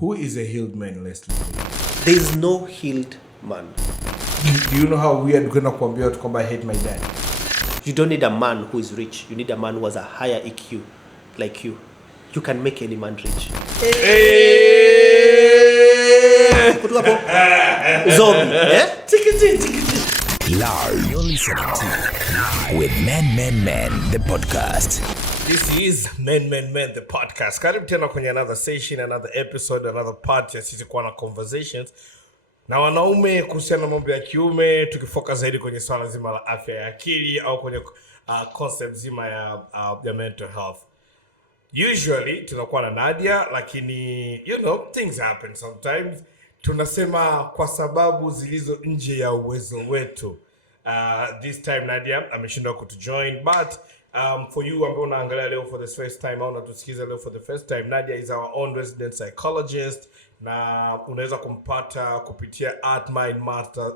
Who is a healed man, Leslie? There is no healed man. Do you know how weird kwenda kuambia watu kwamba I hate my dad? You don't need a man who is rich. You need a man who has a higher EQ like you. You can make any man rich. Kutu hapo. Zombie, eh? Live. You're listening to with Men, the podcast. This is Men, the podcast. Karibu tena kwenye another session, another episode, another part ya sisi kuwa na conversations na wanaume kuhusiana na mambo ya kiume, tukifocus zaidi kwenye swala zima la afya ya akili au kwenye concept zima ya mental health. Usually tunakuwa na Nadia, lakini you know things happen sometimes. Tunasema kwa sababu zilizo nje ya uwezo wetu. This time Nadia ameshindwa kutujoin, but for you ambao unaangalia leo for the first time au unatusikiza leo for the first time, Nadia is our own resident psychologist, na unaweza kumpata kupitia @mindmatters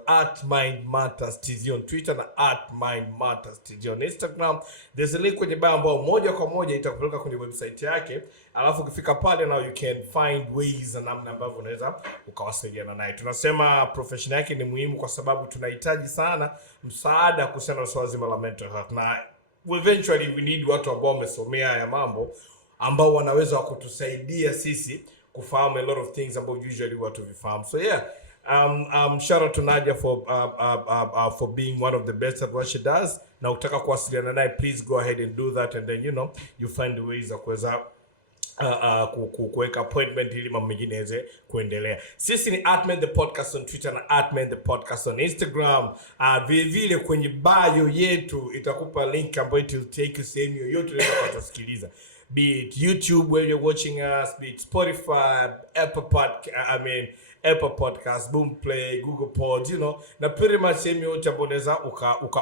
on Twitter na @mindmatters on Instagram. There's a link kwenye bio ambao moja kwa moja itakupeleka kwenye website yake, alafu ukifika pale now you can find ways na namna ambavyo unaweza ukawasiliana naye. Tunasema profession yake ni muhimu kwa sababu tunahitaji sana msaada kuhusiana na swala zima la mental health, na eventually we need watu ambao wamesomea haya mambo ambao wanaweza kutusaidia sisi kufahamu a lot of things ambao usually watu vifahamu. So yeah, shout out to Nadia for being one of the best at what she does. Na ukitaka kuwasiliana naye, please go ahead and do that, and then you find the ways za kuweza kuweka appointment ili mambo mengine yaweze kuendelea. Sisi ni @men the podcast on Twitter na @men the podcast on Instagram. Vile kwenye bio yetu itakupa link ambayo it'll take you sehemu yoyote unaweza kutusikiliza. Be it YouTube where you're watching us, be it Spotify, Apple Podcast, Boomplay, Google Pod, na pretty much sehemu yote ambayo unaweza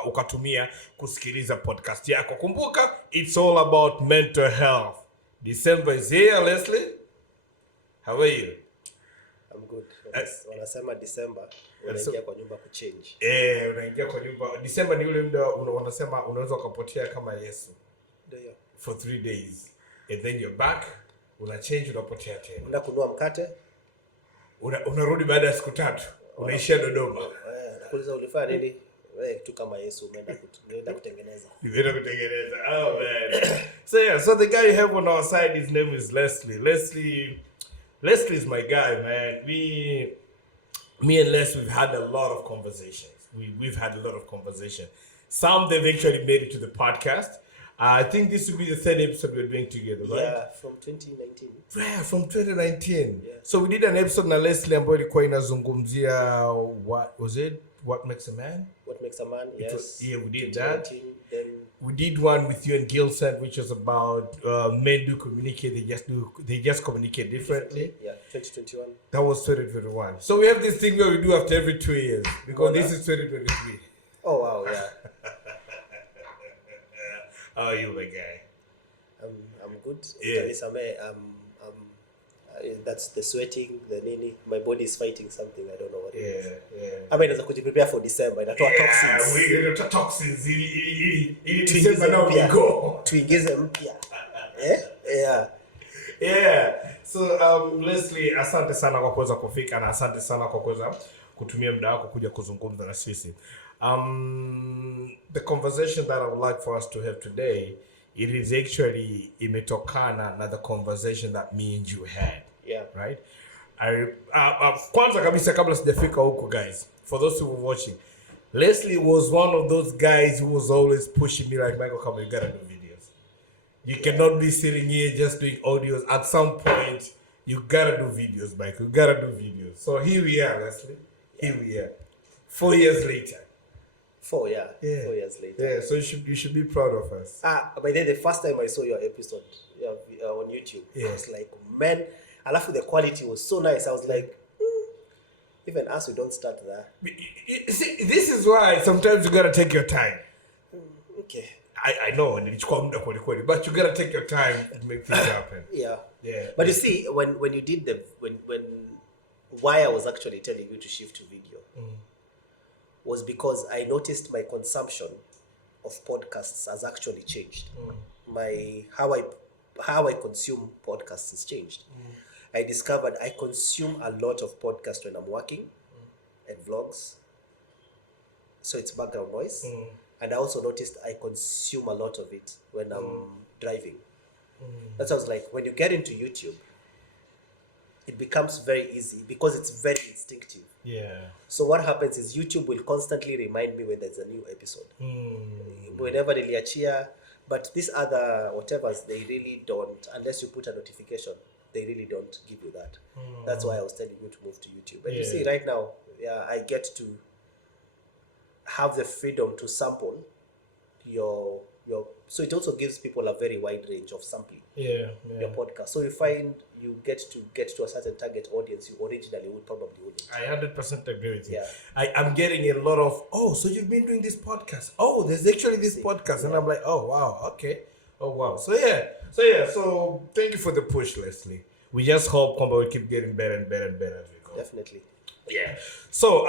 ukatumia kusikiliza podcast yako. Kumbuka, it's all about mental health. December is here, Leslie. How are you? I'm good. Wanasema December, unaingia kwa nyumba kuchange. Unaingia kwa nyumba. December ni ule muda wanasema unaweza kupotea kama Yesu. Ndio. For 3 days. And then you're back, unachange, unapotea tena. Unaenda kununua mkate. Unarudi baada ya siku 3. Unaishia Dodoma. Nakuuliza ulifanya nini? Wewe kitu kama Yesu umeenda kutengeneza. Umeenda kutengeneza. Oh man. So the guy you have on our side, his name is Leslie. Leslie is my guy, man. Me and Les, we've had a lot of conversations. We've had a lot of conversation. Some they've actually made it to the podcast. I think this will be the 3rd episode we're doing together, right? Yeah, from 2019. Yeah, from 2019. Yeah. So we did an episode na Leslie ambayo ilikuwa inazungumzia what makes a man? What makes a man? Yes. We did that. Then we did one with you and Gilson, which was about men do communicate. They just communicate differently. Yeah, 2021. That was 2021. So we have this thing where we do after every 2 years because this is 2023. Oh wow, yeah. How are you, my guy? I'm good. Yeah. That's the sweating, the nini. My body is fighting something. I don't know what it is. Yeah. I mean, as I prepare for December, inatoa toxins. Inatoa toxins. Ili December now we go. Tuingize mpya. Yeah. So Leslie, asante sana kwa kuweza kufika na asante sana kwa kuweza kutumia muda wako kuja kuzungumza na sisi. The conversation that I would like for us to have today, it is actually imetokana na the conversation that me and you had. Yeah. Right? Kwanza kabisa kabla sijafika huko, guys, for those who were watching, Leslie was one of those guys who was always pushing me like, Michael, come on, you gotta do videos. You cannot be sitting here just doing audios. At some point, you gotta do videos, Michael. You gotta do videos. So here we are, Leslie. Here we are. 4 years later. 4 years later. Yeah, so you should be proud of us. By then the first time I saw your episode on YouTube, yeah. I was like, man, alafu the quality was so nice. I was like, even us, we don't start there. See, this is why sometimes you gotta take your time. Okay. I know, nilichukua muda kweli, but you gotta take your time to make things happen. Yeah. But you see, when you did why I was actually telling you to shift to video was because I noticed my consumption of podcasts has actually changed. How I consume podcasts has changed. I discovered I consume a lot of podcasts when I'm working and vlogs. So it's background noise. And I also noticed I consume a lot of it when I'm driving. That's why I was like, when you get into YouTube, it becomes very easy because it's very instinctive. Yeah. So what happens is YouTube will constantly remind me when there's a new episode. Whenever niliachia, but these other whatevers, they really don't, unless you put a notification, they really don't give you that. That's why I was telling you to move to YouTube. And you see right now, I get to have the freedom to sample your so it also gives people a very wide range of sampling your podcast. So you find you get to a certain target audience you originally would probably wouldn't. I 100% agree with you. Yeah. I'm getting a lot of, so you've been doing this podcast. Oh, there's actually this podcast. And I'm like, oh, wow, okay. Oh, wow. So thank you for the push, Leslie. We just hope we keep getting better and better and better as we go. Definitely. Yeah. So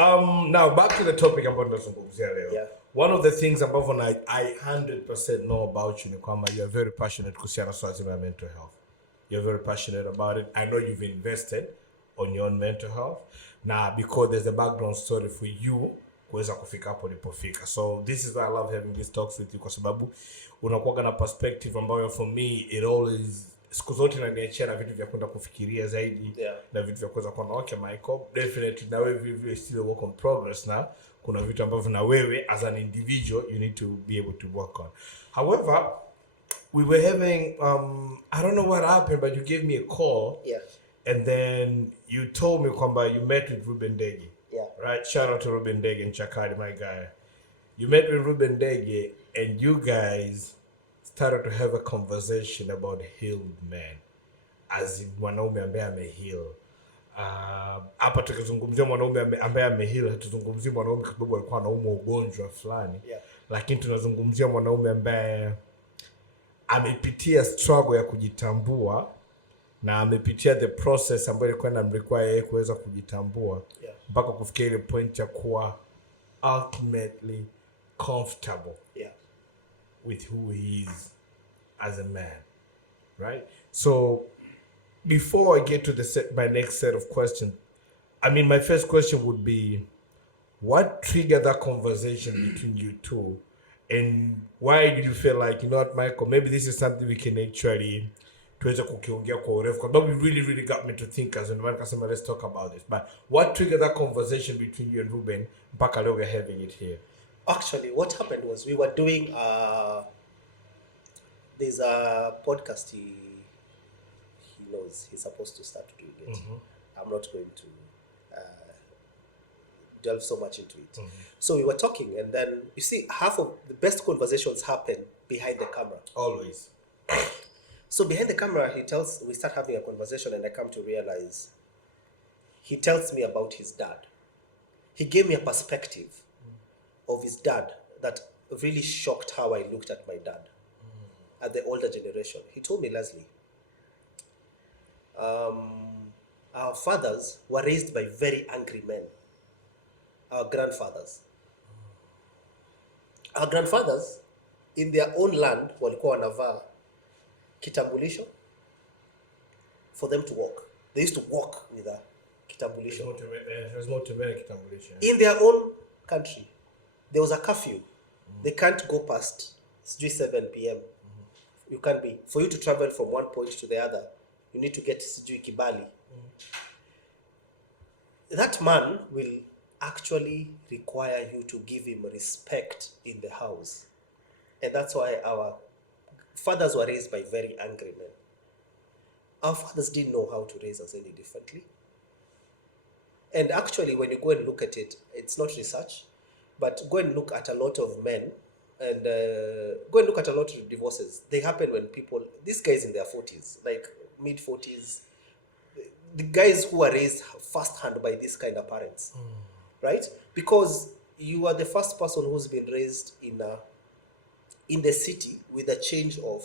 now back to the topic about Leo. Yeah. One of the things about I 100% know about you, Nikwama, you're very passionate kuhusiana swala zima ya mental health. You're very passionate about it. I know you've invested on your own mental health. Now, because there's a background story for you, kuweza kufika hapo ulipofika. So this is why I love having these talks with you, kwa sababu unakuwa na perspective ambayo for me it always siku zote inaniachia na vitu vya kwenda kufikiria zaidi na vitu vya kuweza kuona okay Michael, definitely na wewe still a work on progress na kuna vitu ambavyo na wewe as an individual you need to be able to work on. However, we were having I don't know what happened, but you gave me a call and then you told me kwamba you met with Ruben Dege. Right? Shout out to Ruben Dege in Chakari, my guy. You met with Ruben Dege and you guys started to have a conversation about healed men, as in mwanaume ambaye ameheal. Hapa tukizungumzia mwanaume ambaye ameheal, hatuzungumzii mwanaume kwa sababu alikuwa anaumwa ugonjwa fulani, lakini tunazungumzia mwanaume ambaye amepitia struggle ya kujitambua na amepitia the process ambayo ilikuwa inamrequire yeye kuweza kujitambua mpaka kufikia ile point ya kuwa ultimately comfortable with who he is as a man, right? So before I get to my next set of questions, I mean, my first question would be, what triggered that conversation between you two, and why did you feel like, you know what, Michael, maybe this is something we can actually tuweze kukiongea kwa urefu, but you really got me to think as when kasema let's talk about this. But what triggered that conversation between you and Ruben mpaka leo we're having it here? Actually, what happened was we were doing there's a podcast he knows he's supposed to start doing it. I'm not going to delve so much into it. So we were talking, and then you see, half of the best conversations happen behind the camera. Always. So behind the camera, we start having a conversation, and I come to realize he tells me about his dad. He gave me a perspective of his dad that really shocked how I looked at my dad at the older generation. He told me, Leslie, our fathers were raised by very angry men. Our grandfathers. Our grandfathers, in their own land, walikuwa wanavaa kitambulisho for them to walk. They used to walk with a kitambulisho. There's more to wear kitambulisho. In their own country, there was a curfew. They can't go past 7 p.m. You can't be. For you to travel from one point to the other, you need to get kibali. That man will actually require you to give him respect in the house. And that's why our fathers were raised by very angry men. Our fathers didn't know how to raise us any differently. And actually, when you go and look at it, it's not research, but go and look at a lot of men and go and look at a lot of divorces. They happen when these guys in their 40s, like mid-40s, the guys who are raised firsthand by this kind of parents, right? Because you are the first person who's been raised in the city with a change of,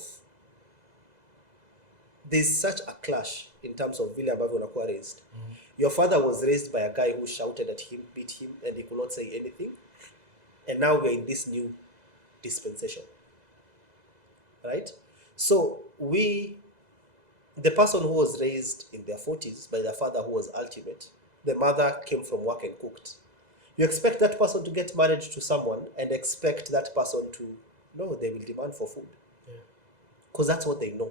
there's such a clash in terms of vile ambavyo unakuwa raised. Your father was raised by a guy who shouted at him, beat him, and he could not say anything. And now we're in this new dispensation, right? So the person who was raised in their 40s by their father who was ultimate, the mother came from work and cooked. You expect that person to get married to someone and expect that person to, no, they will demand for food. Because that's what they know.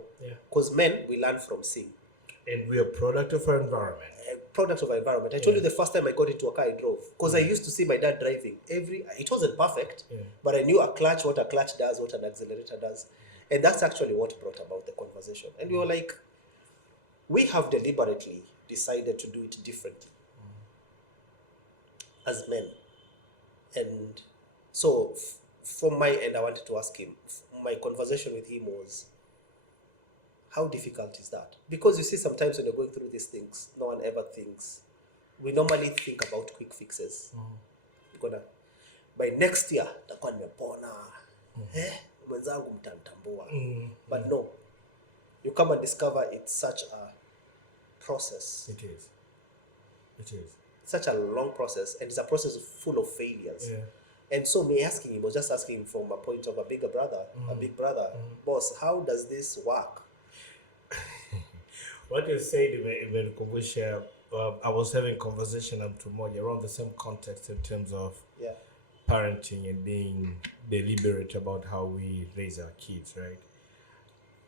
Because men, we learn from seeing. And we are product of our environment. Product of our environment. I told you the first time I got into a car, I drove. Because I used to see my dad driving. It wasn't perfect, but I knew what a clutch does, what an accelerator does. And that's actually what brought about the conversation. And we were like, we have deliberately decided to do it differently as men. And so from my end, I wanted to ask him, my conversation with him was, how difficult is that? Because you see, sometimes when you're going through these things, no one ever thinks. We normally think about quick fixes. You're gonna, by next year, nitakuwa nimepona. Mwenzangu mtanitambua. But no, you come and discover it's such a process. It is. Such a long process, and it's a process full of failures. And so me asking him was just asking him from a point of a bigger brother, a big brother, boss, how does this work? What you said in Kumbusha, I was having a conversation tomorrow around the same context in terms of parenting and being deliberate about how we raise our kids, right?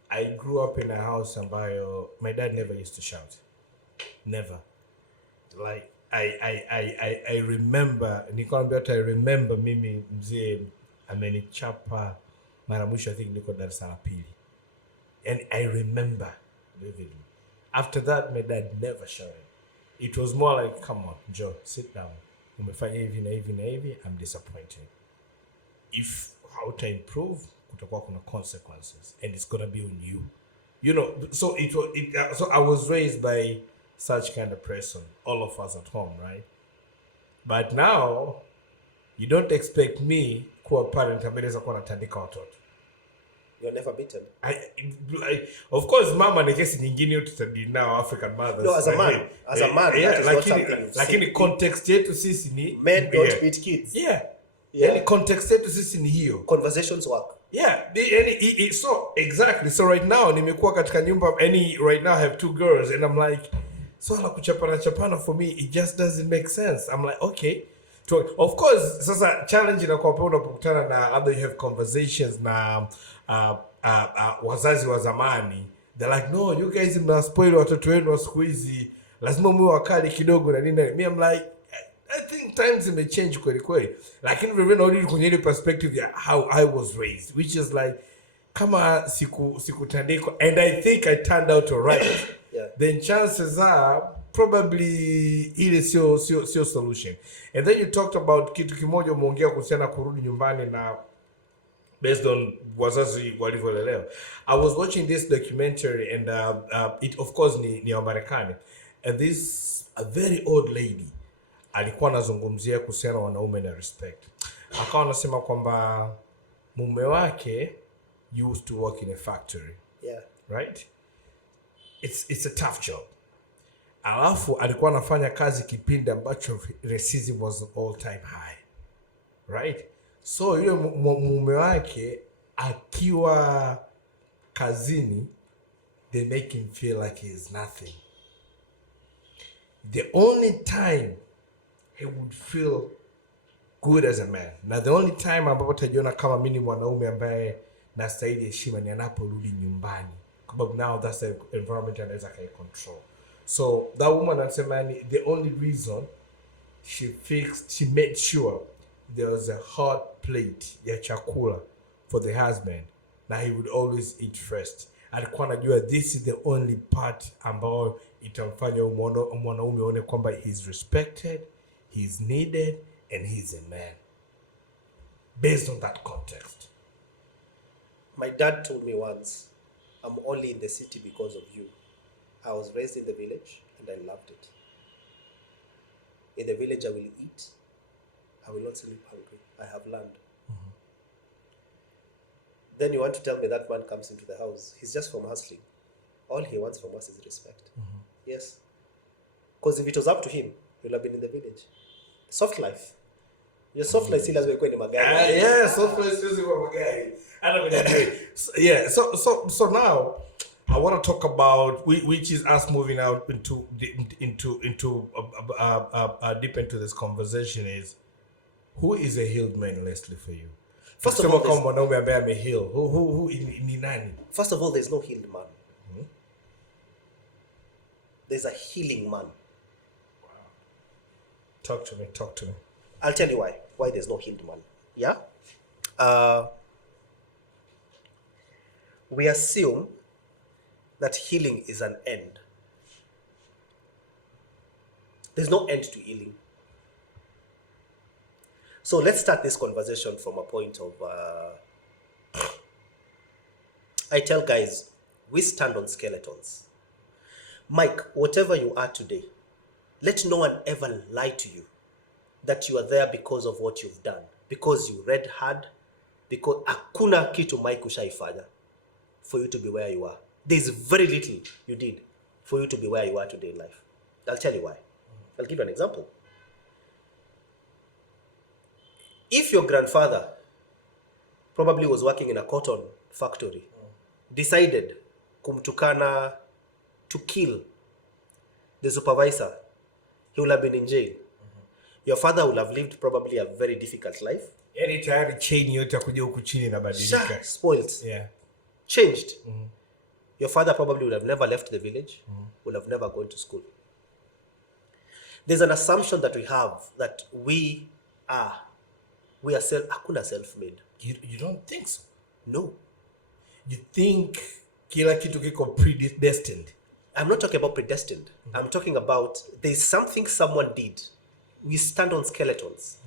I grew up in a house ambayo my dad never used to shout. Never. Like I remember, I remember mimi mzee amenichapa mara mwisho I think niko darasa la pili. And I remember vividly. After that, my dad never shouted. It was more like, come on, Joe, sit down. Umefanya hivi na hivi na hivi, I'm disappointed. If how to improve, kutakuwa kuna consequences, and it's gonna be on you. You know, so so I was raised by such kind of person, all of us at home, right? But now, you don't expect me kuwa parent ameweza kuwa natandika watoto. You're never beaten. Of course, mama ni kesi nyingine yote tutadi now African mothers. No, as a man, that is not something you've lakini seen. Context yetu sisi ni Men don't beat kids. Yani context yetu sisi ni hiyo. Conversations work. So exactly. So right now nimekuwa katika nyumba right now I have 2 girls and I'm like, so la kuchapana for me it just doesn't make sense. I'm like, okay. Of course, sasa challenge inakuwa pale unapokutana na other you have conversations na wazazi wa zamani. They're like, no, you guys mna spoil watoto wenu wa siku hizi. Lazima mwe wakali kidogo na nini. Me I'm like, I think times may change kweli. Lakini vile narudi kwenye ile perspective ya how I was raised, which is like kama sikutandikwa and I think I turned out alright. Then chances are probably ile sio solution. And then you talked about kitu kimoja umeongea kuhusiana kurudi nyumbani na based on wazazi walivyolelewa. I was watching this documentary and it of course ni Amerikani, and a very old lady alikuwa anazungumzia kuhusiana wanaume na respect. Akawa anasema kwamba mume wake used to work in a factory. Right? It's a tough job. Alafu alikuwa anafanya kazi kipindi ambacho racism was all time high. Right? So yule mume wake akiwa kazini, they make him feel like he is nothing. The only time he would feel good as a man, na the only time ambapo tajiona kama mimi ni mwanaume ambaye nastahili heshima ni anaporudi nyumbani. But now that's the environment anaweza kai control. So that woman anasema the only reason she made sure there was a hot plate ya chakula for the husband that he would always eat first. Alikuwa anajua this is the only part ambao itamfanya mwanaume aone kwamba he's respected, he's needed, and he's a man. Based on that context. My dad told me once, I'm only in the city because of you. I was raised in the village and I loved it. In the village I will eat. I will not sleep hungry. I have learned. Then you want to tell me that man comes into the house. He's just from hustling. All he wants from us is respect. Yes. Because if it was up to him, he would have been in the village. Soft life. Your soft life still has been soft life still has been magari. So now, I want to talk about which is us moving out into deep into this conversation is who is a healed man, Leslie, for you? First of all, kama mwanaume ambaye ameheal. Who ni nani? First of all, there's no healed man. There's a healing man. Wow. Talk to me. I'll tell you why there's no healed man. Yeah? We assume that healing is an end. There's no end to healing. So let's start this conversation from a point of, I tell guys, we stand on skeletons. Mike, whatever you are today, let no one ever lie to you that you are there because of what you've done, because you read hard, because hakuna kitu Mike ushaifanya for you to be where you are. There's very little you did for you to be where you are today in life. I'll tell you why. I'll give you an example. If your grandfather probably was working in a cotton factory, decided kumtukana to kill the supervisor, he would have been in jail. Your father would have lived probably a very difficult life. Yani tayari chain yote ya kuja huku chini inabadilika. Spoiled. Yeah. Changed. Your father probably would have never left the village, would have never gone to school. There's an assumption that we have that we are hakuna self-made. You don't think so? No. You think kila kitu kiko predestined? I'm not talking about predestined. I'm talking about there's something someone did. We stand on skeletons.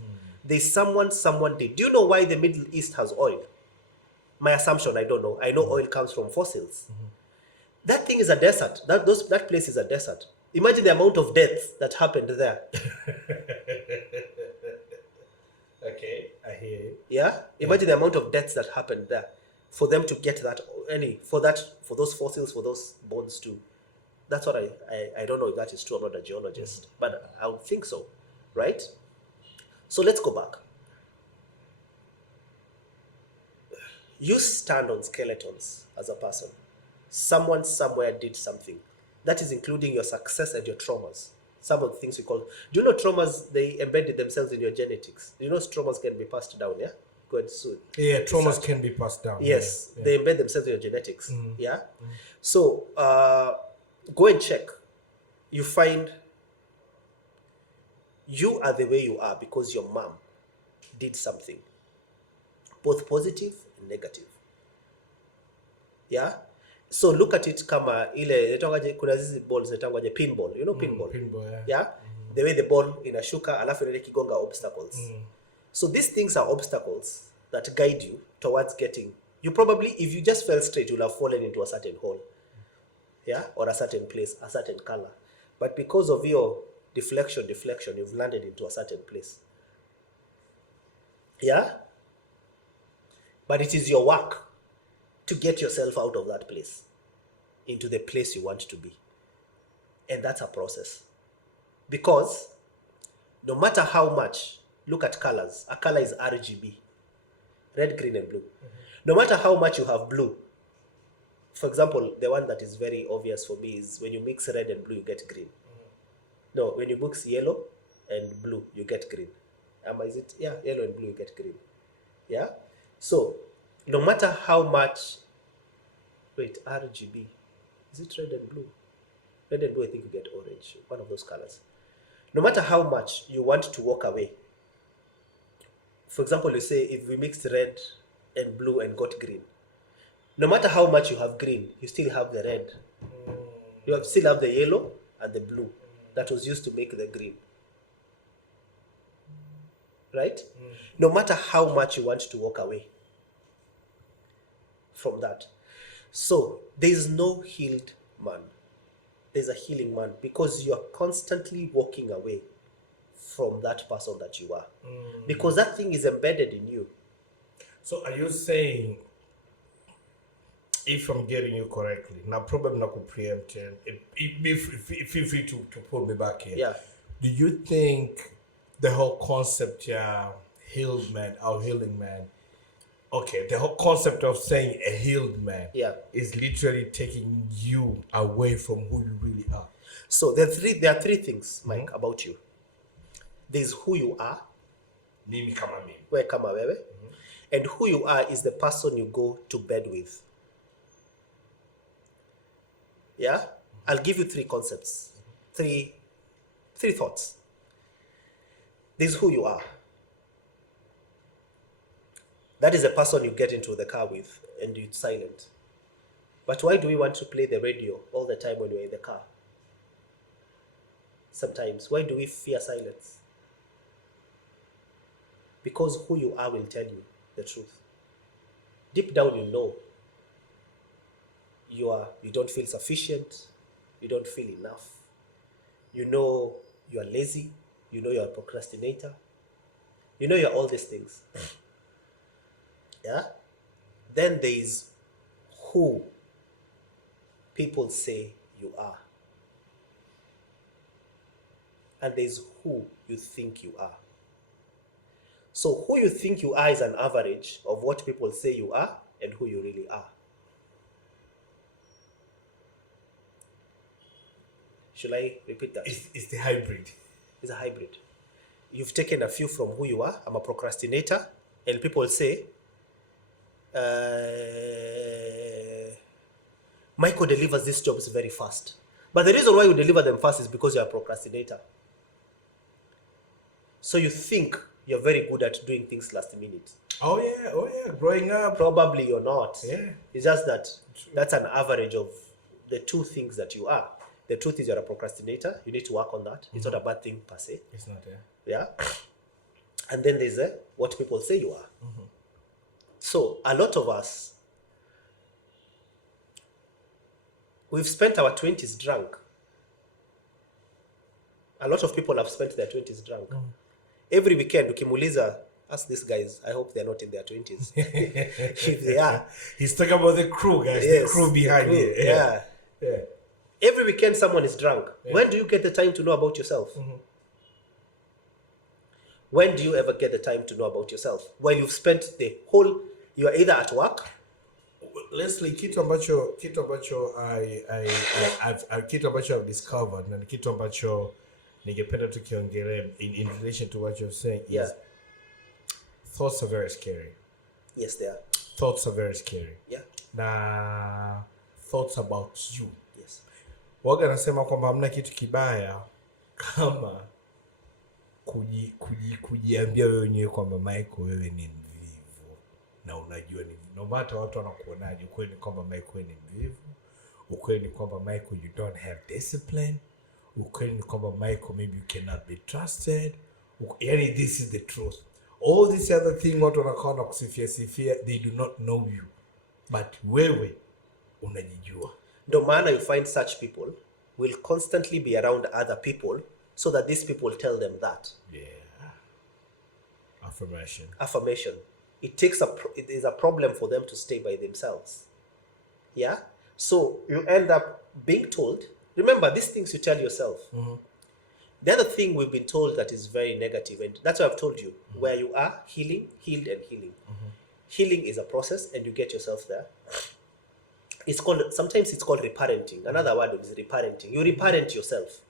There's someone did. Do you know why the Middle East has oil? My assumption, I don't know. I know oil comes from fossils. That thing is a desert. That place is a desert. Imagine the amount of death that happened there. Okay, I hear you. Yeah? Imagine the amount of deaths that happened there for them to get that, for those fossils, for those bones too. That's what I don't know if that is true. I'm not a geologist, but I would think so, right? So let's go back. You stand on skeletons as a person. Someone somewhere did something. That is including your success and your traumas. Some of the things we call... Do you know traumas, they embedded themselves in your genetics? Do you know traumas can be passed down, yeah? Go ahead, soon. Yeah, traumas can be passed down. Yes, yeah. They embed themselves in your genetics, yeah? So, go and check. You find you are the way you are because your mom did something, both positive and negative. Yeah? So look at it kama ile kuna hizi balls zinaitwa pinball. You know pinball? Pinball, yeah. Yeah? The way the ball inashuka alafu ile kigonga obstacles. So these things are obstacles that guide you towards getting. You probably, if you just fell straight, you'll have fallen into a certain hole. Yeah? Or a certain place, a certain color. But because of your deflection, you've landed into a certain place. Yeah? But it is your work to get yourself out of that place into the place you want to be. And that's a process. Because no matter how much, look at colors. A color is RGB. Red, green, and blue. No matter how much you have blue. For example, the one that is very obvious for me is when you mix red and blue, you get green. No, when you mix yellow and blue, you get green. Is it? Yeah, yellow and blue, you get green. Yeah? So, no matter how much... Wait, RGB. Is it red and blue? Red and blue, I think you get orange. One of those colors. No matter how much you want to walk away. For example, you say, if we mixed red and blue and got green. No matter how much you have green, you still have the red. You still have the yellow and the blue that was used to make the green. Right? No matter how much you want to walk away from that. So, there is no healed man. There's a healing man because you are constantly walking away from that person that you are. Because that thing is embedded in you. So, are you saying, if I'm getting you correctly, now probably not preempted, feel free to pull me back in. Yeah. Do you think the whole concept, healed man or healing man, Okay, the whole concept of saying a healed man is literally taking you away from who you really are. So there are three things, Mike, about you. There's who you are. Mimi kama mimi. Wewe kama wewe. And who you are is the person you go to bed with. Yeah? I'll give you three concepts. Three thoughts. There's who you are. That is the person you get into the car with and it's silent. But why do we want to play the radio all the time when we're in the car? Sometimes. Why do we fear silence? Because who you are will tell you the truth. Deep down you know you don't feel sufficient, you don't feel enough. You know you are lazy, you know you are a procrastinator, you know you're all these things. Yeah? Then there is who people say you are. And there's who you think you are. So who you think you are is an average of what people say you are and who you really are. Should I repeat that? It's the hybrid. It's a hybrid. You've taken a few from who you are. I'm a procrastinator. And people say, Michael delivers these jobs very fast. But the reason why you deliver them fast is because you're a procrastinator. So you think you're very good at doing things last minute. Oh yeah. Growing up. Probably you're not. Yeah. It's just that that's an average of the two things that you are. The truth is you're a procrastinator. You need to work on that. It's not a bad thing per se. It's not, Yeah. And then there's what people say you are. So a lot of us, we've spent our 20s drunk. A lot of people have spent their 20s drunk. Every weekend, ukimuuliza, ask these guys, I hope they're not in their 20s. If they are. He's talking about the crew, guys. Yes, the crew behind it. Yeah. Every weekend, someone is drunk. Yeah. When do you get the time to know about yourself? When do you ever get the time to know about yourself? Well, you've spent you are either at work. Leslie, kitu ambacho I've discovered na kitu ambacho ningependa tukiongelea in relation to what you're saying is thoughts are very scary. Yes, they are. Thoughts are very scary. Yeah. Na thoughts about you. Yes. Waga nasema kwamba hamna kitu kibaya kama kujiambia wewe mwenyewe kwamba Michael wewe ni mvivu na unajua ni no matter watu wanakuonaje, ukweli ni kwamba Michael ni mvivu, ukweli ni kwamba Michael you don't have discipline, ukweli ni kwamba Michael maybe you cannot be trusted. Yani this is the truth. All these other thing watu wanakaa na kusifia they do not know you, but wewe unajijua. No maana you find such people will constantly be around other people so that these people tell them that. Yeah. Affirmation. It is a problem for them to stay by themselves. Yeah? So you end up being told, remember these things you tell yourself. The other thing we've been told that is very negative, and that's why I've told you, where you are, healed and healing. Healing is a process and you get yourself there. Sometimes it's called reparenting. Another word is reparenting. You reparent yourself.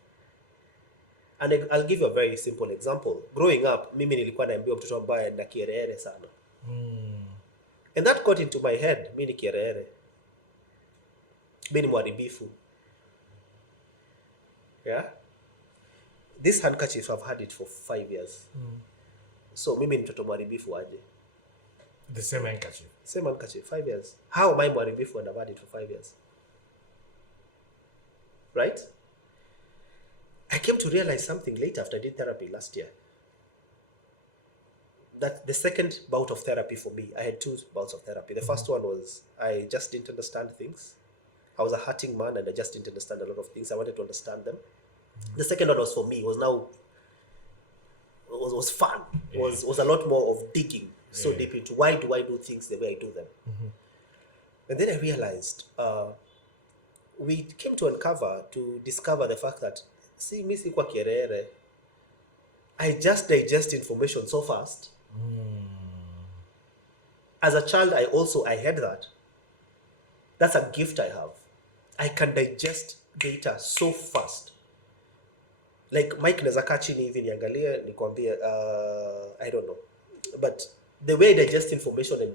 And I'll give you a very simple example. Growing up, mimi nilikuwa naambiwa mtoto ambaye na kierere sana. And that got into my head, mimi ni kierere. Mimi ni mwaribifu. Yeah? This handkerchief, I've had it for 5 years. So mimi ni mtoto mwaribifu aje. The same handkerchief. Same handkerchief, 5 years. How am I mwaribifu and I've had it for 5 years? Right? I came to realize something later after I did therapy last year. That the second bout of therapy for me, I had 2 bouts of therapy. The first one was I just didn't understand things. I was a hurting man and I just didn't understand a lot of things. I wanted to understand them. The second one was for me, was fun. Was a lot more of digging so deep into why do I do things the way I do them. And then I realized we came to discover the fact that mi sikuwa kierere. I just digest information so fast. As a child, I had that. That's a gift I have. I can digest data so fast. Like Mike naweza kaa chini hivi niangalie nikwambie I don't know. But the way I digest information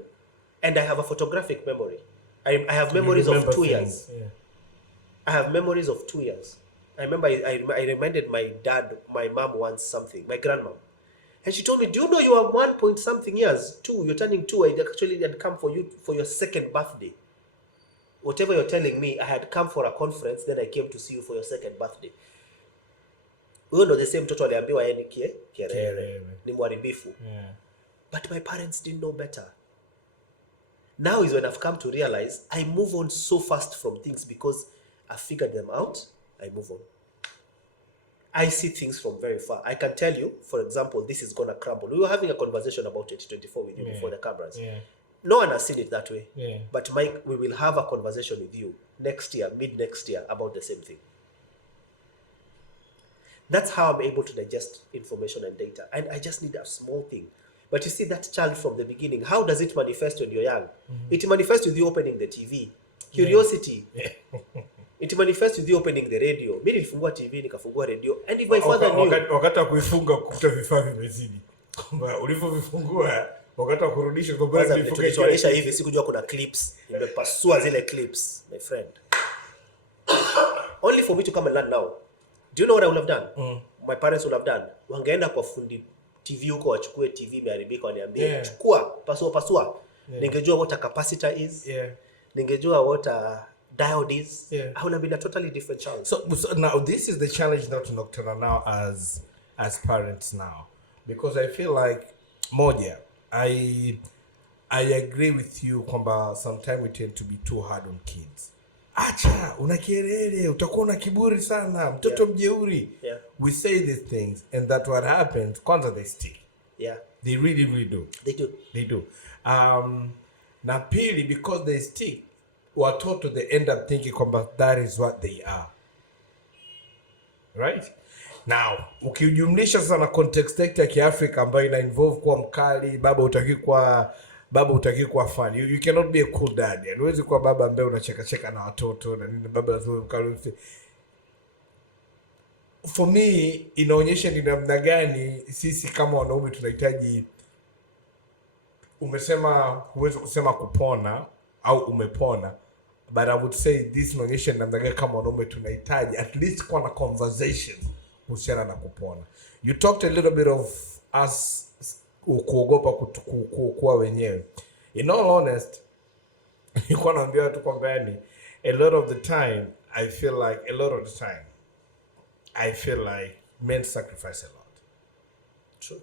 and I have a photographic memory. I have memories of 2 years. Yeah. I have memories of 2 years. I remember I reminded my mom once something, my grandmom. And she told me, do you know you are 1 point something years? 2, you're turning 2. I actually had come for you for your second birthday. Whatever you're telling me, I had come for a conference, then I came to see you for your second birthday. We know the same mtoto aliambiwa yeye ni kierere, ni mwaribifu. But my parents didn't know better. Now is when I've come to realize I move on so fast from things because I figured them out, I move on. I see things from very far. I can tell you, for example, this is going to crumble. We were having a conversation about 2024 with you before the cameras. Yeah. No one has seen it that way. Yeah. But Mike, we will have a conversation with you next year, mid-next year, about the same thing. That's how I'm able to digest information and data. And I just need a small thing. But you see that child from the beginning, how does it manifest when you're young? Mm-hmm. It manifests with you opening the TV. Curiosity. Yeah. It manifests with you opening the radio. Mimi nilifungua TV, nikafungua radio. And if my father knew... Wakati kuifunga kukuta vifaa vimezidi. Kwamba ulipofungua, wakati kurudisha kwa nilifunga hivi, sikujua kuna clips. Nimepasua zile clips, my friend. Only for me to come and learn now. Do you know what I would have done? My parents would have done. Wangeenda kwa fundi TV huko wachukue TV imeharibika waniambie chukua pasua. Ningejua what a capacitor is. Ningejua what a diode is. I would have been a totally different child. So now this is the challenge now to Nocturna now as parents now, because I feel like moja, I agree with you kwamba sometimes we tend to be too hard on kids. Acha una kielele, utakuwa una kiburi sana, mtoto mjeuri. We say these things and that what happens, kwanza they stick. They really do. They do. Na pili, because they stick, watoto they end up thinking kwamba that is what they are. Right? Now, ukijumlisha sasa na context yake ya Kiafrika ambayo ina involve kuwa mkali, baba utaki kuwa funny. You cannot be a cool dad. Huwezi kuwa baba ambaye unacheka na watoto na nini, baba lazima mkali. For me, inaonyesha ni namna gani sisi kama wanaume tunahitaji, umesema huwezi kusema kupona au umepona, but I would say this inaonyesha ni namna gani kama wanaume tunahitaji at least kuwa na conversation kuhusiana na kupona. You talked a little bit of us kuogopa kuwa wenyewe. In all honest, nilikuwa naambia watu kwamba yani a lot of the time I feel like men sacrifice a lot. True.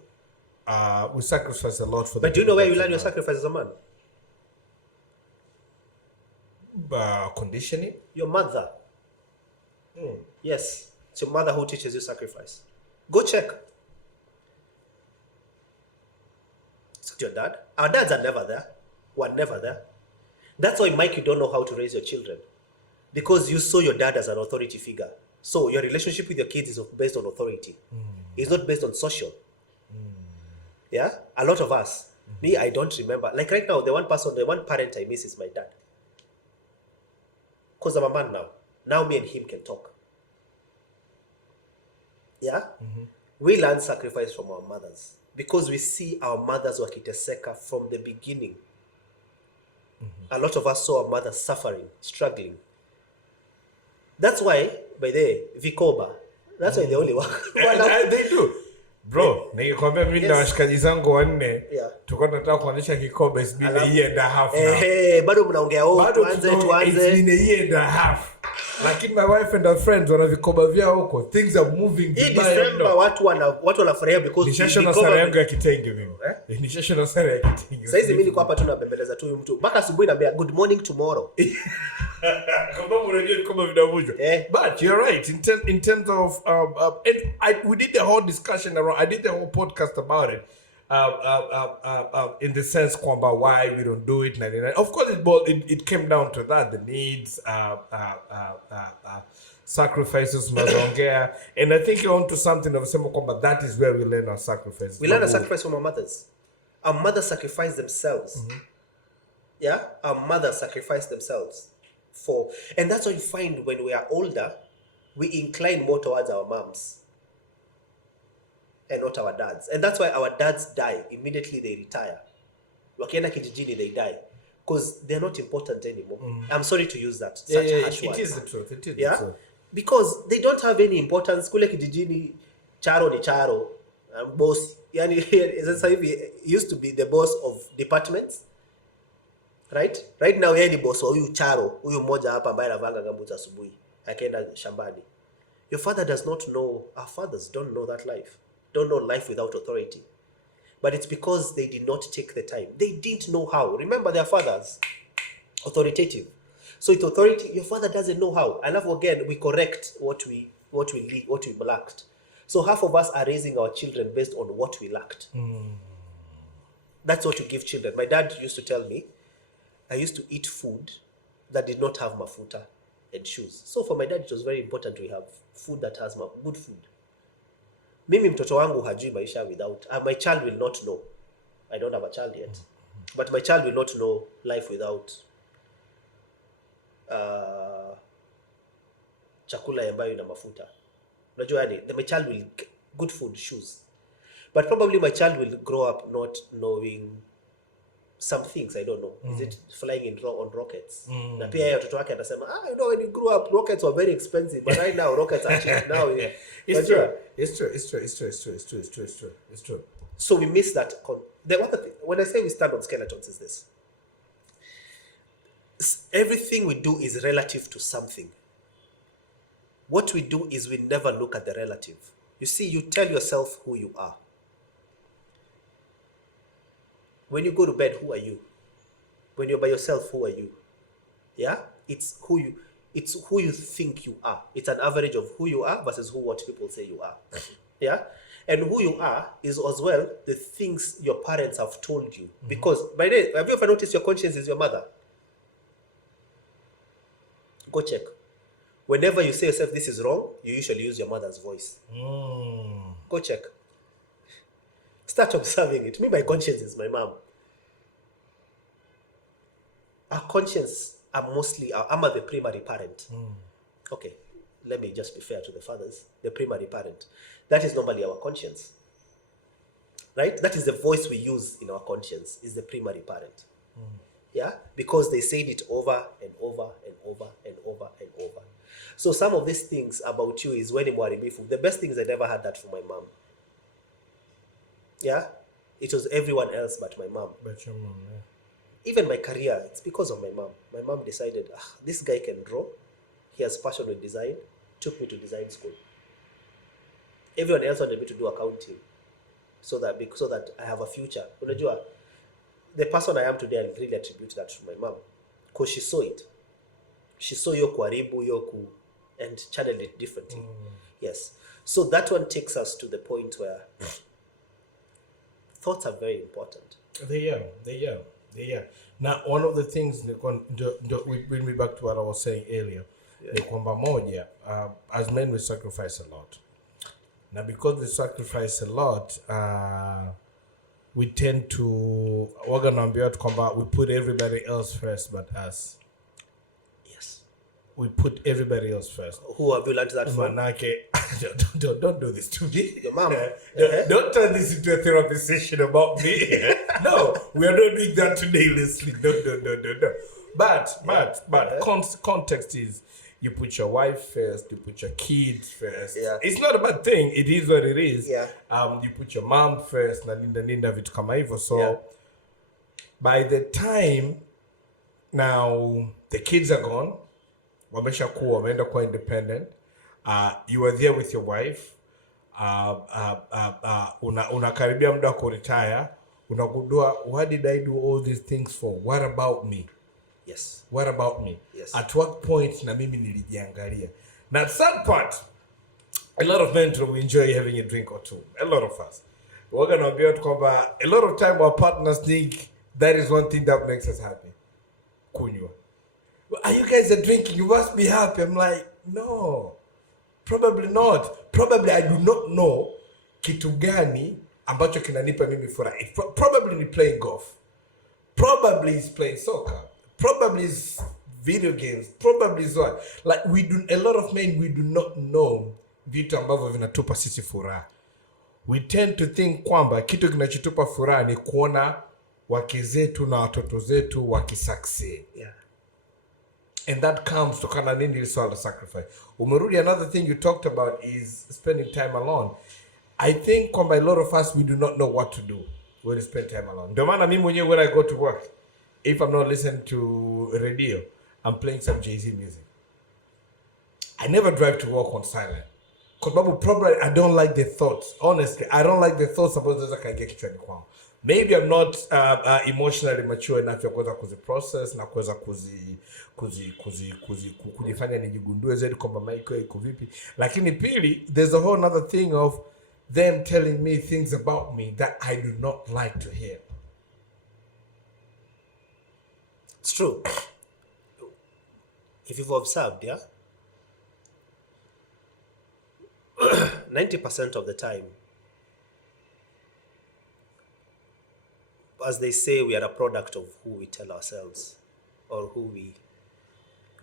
We sacrifice a lot for. But do you know where you learn your sacrifice as a man? Conditioning. Your mother. Yes, it's your mother who teaches you sacrifice. Go check. It's your dad. Our dads are never there. Were never there. That's why, Mike, you don't know how to raise your children, because you saw your dad as an authority figure. So your relationship with your kids is based on authority. It's not based on social. Yeah? A lot of us. Me, I don't remember. Like right now, the one parent I miss is my dad. Because I'm a man now. Now me and him can talk. Yeah? We learn sacrifice from our mothers, because we see our mothers wakiteseka from the beginning. A lot of us saw our mothers suffering, struggling. That's why, by the way, Vikoba, that's why they only work. And they do. Bro, nikikwambia mimi na washikaji zangu wanne, tulikuwa tunataka kuanzisha Kikoba, it's been a year and a half now. Bado mnaongea tuanze. It's been a year and a half. Lakini my wife and her friends wana Vikoba vyao huko. Things are moving. Hii December watu wanafurahia because nishashona sare yangu ya kitenge mimi. Nishashona sare ya kitenge. Sasa hizi mimi niko hapa tu nabembeleza tu mtu. Mpaka asubuhi naambia good morning tomorrow. Kama unajua kama vinavunjwa. But you're right in terms of and we did the whole discussion around, I did the whole podcast about it. In the sense kwamba why we don't do it. Of course it came down to that, the needs, sacrifices mazongea, and I think you're onto something of sema kwamba that is where we learn our sacrifices. We learn our sacrifice from our mothers. Our mothers sacrifice themselves Yeah, our mothers sacrificed themselves for, and that's why you find when we are older, we incline more towards our moms and not our dads. And that's why our dads die immediately they retire. Wakienda kijijini, they die because they're not important anymore. I'm sorry to use that such harsh word. It is the truth. It is the truth. Because they don't have any importance. Kule kijijini, charo ni charo, boss. Yani he used to be the boss of departments. Right now yeye ni boss wa huyu charo, huyu mmoja hapa ambaye anavanga gambuti asubuhi akaenda shambani. Your father does not know, our fathers don't know that life. Don't know life without authority. But it's because they did not take the time. They didn't know how. Remember, their fathers, authoritative. So it's authority, your father doesn't know how. And again, we correct what we lacked. So half of us are raising our children based on what we lacked. That's what you give children. My dad used to tell me, I used to eat food that did not have mafuta and shoes. So for my dad, it was very important we have food that has good food. Mimi mtoto wangu hajui maisha without, my child will not know. I don't have a child yet. But my child will not know life without chakula ambayo ina mafuta. Unajua yani, my child will good food, shoes. But probably my child will grow up not knowing some things, I don't know. Is it flying on rockets? Na pia yeye watoto wake atasema, you know, when you grew up, rockets were very expensive, but right now rockets are cheap. Now It's true. So we miss that. The other thing, when I say we stand on skeletons, is this: everything we do is relative to something. What we do is we never look at the relative. You see, you tell yourself who you are. When you go to bed, who are you? When you're by yourself, who are you? Yeah? It's who you think you are. It's an average of who you are versus what people say you are. Yeah? And who you are is as well the things your parents have told you. Because, by the way, have you ever noticed your conscience is your mother? Go check. Whenever you say yourself this is wrong, you usually use your mother's voice. Go check. Start observing it. Me, my conscience is my mom. Our conscience are mostly, I'm the primary parent. Okay, let me just be fair to the fathers. The primary parent. That is normally our conscience. Right? That is the voice we use in our conscience, is the primary parent. Yeah? Because they said it over and over and over and over and over. So some of these things about you is when the best things I never had that from my mom. Yeah? It was everyone else but my mom. But your mom, yeah. Even my career, it's because of my mom. My mom decided, this guy can draw. He has passion with design. Took me to design school. Everyone else wanted me to do accounting. So that I have a future. Unajua, the person I am today, I really attribute that to my mom. Because she saw it. She saw yo kuharibu, and channeled it differently. Yes. So that one takes us to the point where thoughts are very important. They are. Now, one of the things will bring me back to what I was saying earlier. Ni kwamba moja, as men we sacrifice a lot. Now, because we sacrifice a lot, we tend to we put everybody else first but us. Yes. We put everybody else first. Who have you learned that from? Don't do this to me. Your mom. Don't turn this into a therapy session about me. No, we are not doing that today, Leslie. No. But context is you put your wife first, you put your kids first. Yeah. It's not a bad thing. It is what it is. Yeah. You put your mom first, na ninda vitu kama hivyo. So by the time now the kids are gone, wameshakuwa, wameenda kuwa independent. You are there with your wife. Unakaribia muda ku retire. Unagundua, what did I do all these things for? What about me? Yes. What about me? Yes. At what point na mimi nilijiangalia? Now at some part, a lot of men will enjoy having a drink or two. A lot of us. We're going to be able to cover a lot of time our partners think that is one thing that makes us happy. Kunywa. Are you guys drinking? You must be happy. I'm like, no. Probably not. Probably I do not know kitu gani ambacho kinanipa mimi furaha. Probably ni playing golf. probably is playing soccer, probably is video games, probably is what. Like a lot of men, we do not know vitu ambavyo vinatupa sisi furaha. We tend to think kwamba kitu kinachotupa furaha ni kuona wake zetu na watoto zetu wakisucceed. Yeah. And that comes to kana nini ile swala sacrifice. Umerudi, another thing you talked about is spending time alone. I think kwamba a lot of us, we do not know what to do when we spend time alone. Ndio maana mimi mwenyewe when I go to work, if I'm not listening to radio, I'm playing some Jay-Z music. I never drive to work on silent. Because probably I don't like the thoughts. Honestly, I don't like the thoughts about those that get kichwani kwangu. Maybe I'm not emotionally mature enough ya kuweza kuziprocess na kuweza kujifanya nijigundue zaidi kwamba maiko iko vipi. Lakini pili, there's a whole other thing of them telling me things about me that I do not like to hear. It's true. If you've observed, yeah, 90% of the time, as they say, we are a product of who we tell ourselves, or who we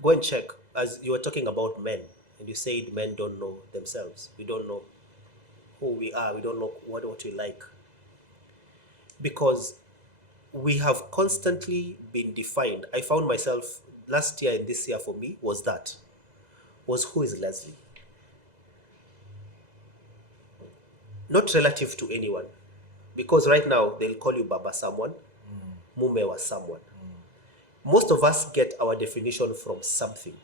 go and check. As you were talking about men, and you said men don't know themselves. We don't know who we are. We don't know what we like. Because we have constantly been defined. I found myself last year and this year for me was who is Leslie? Not relative to anyone. Because right now they'll call you Baba someone, Mume was someone. Most of us get our definition from something,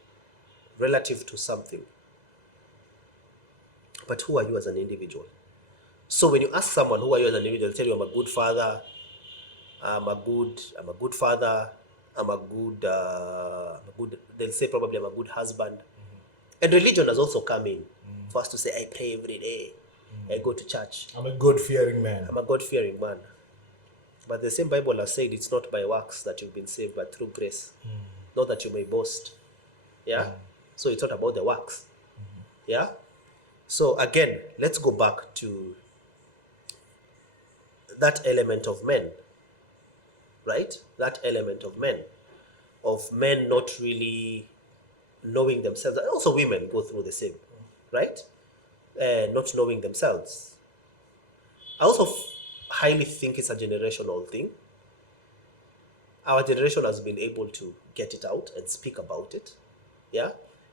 relative to something. But who are you as an individual? So when you ask someone, who are you as an individual, they'll tell you, I'm a good father, I'm a good father, they'll say probably I'm a good husband. And religion has also come in for us to say, I pray every day, I go to church. I'm a God-fearing man. I'm a God-fearing man. But the same Bible has said it's not by works that you've been saved, but through grace. Not that you may boast. Yeah? So it's not about the works. Yeah? So again, let's go back to that element of men. Right? That element of men not really knowing themselves. And also women go through the same. Right? Not knowing themselves. I also highly think it's a generational thing. Our generation has been able to get it out and speak about it. Yeah.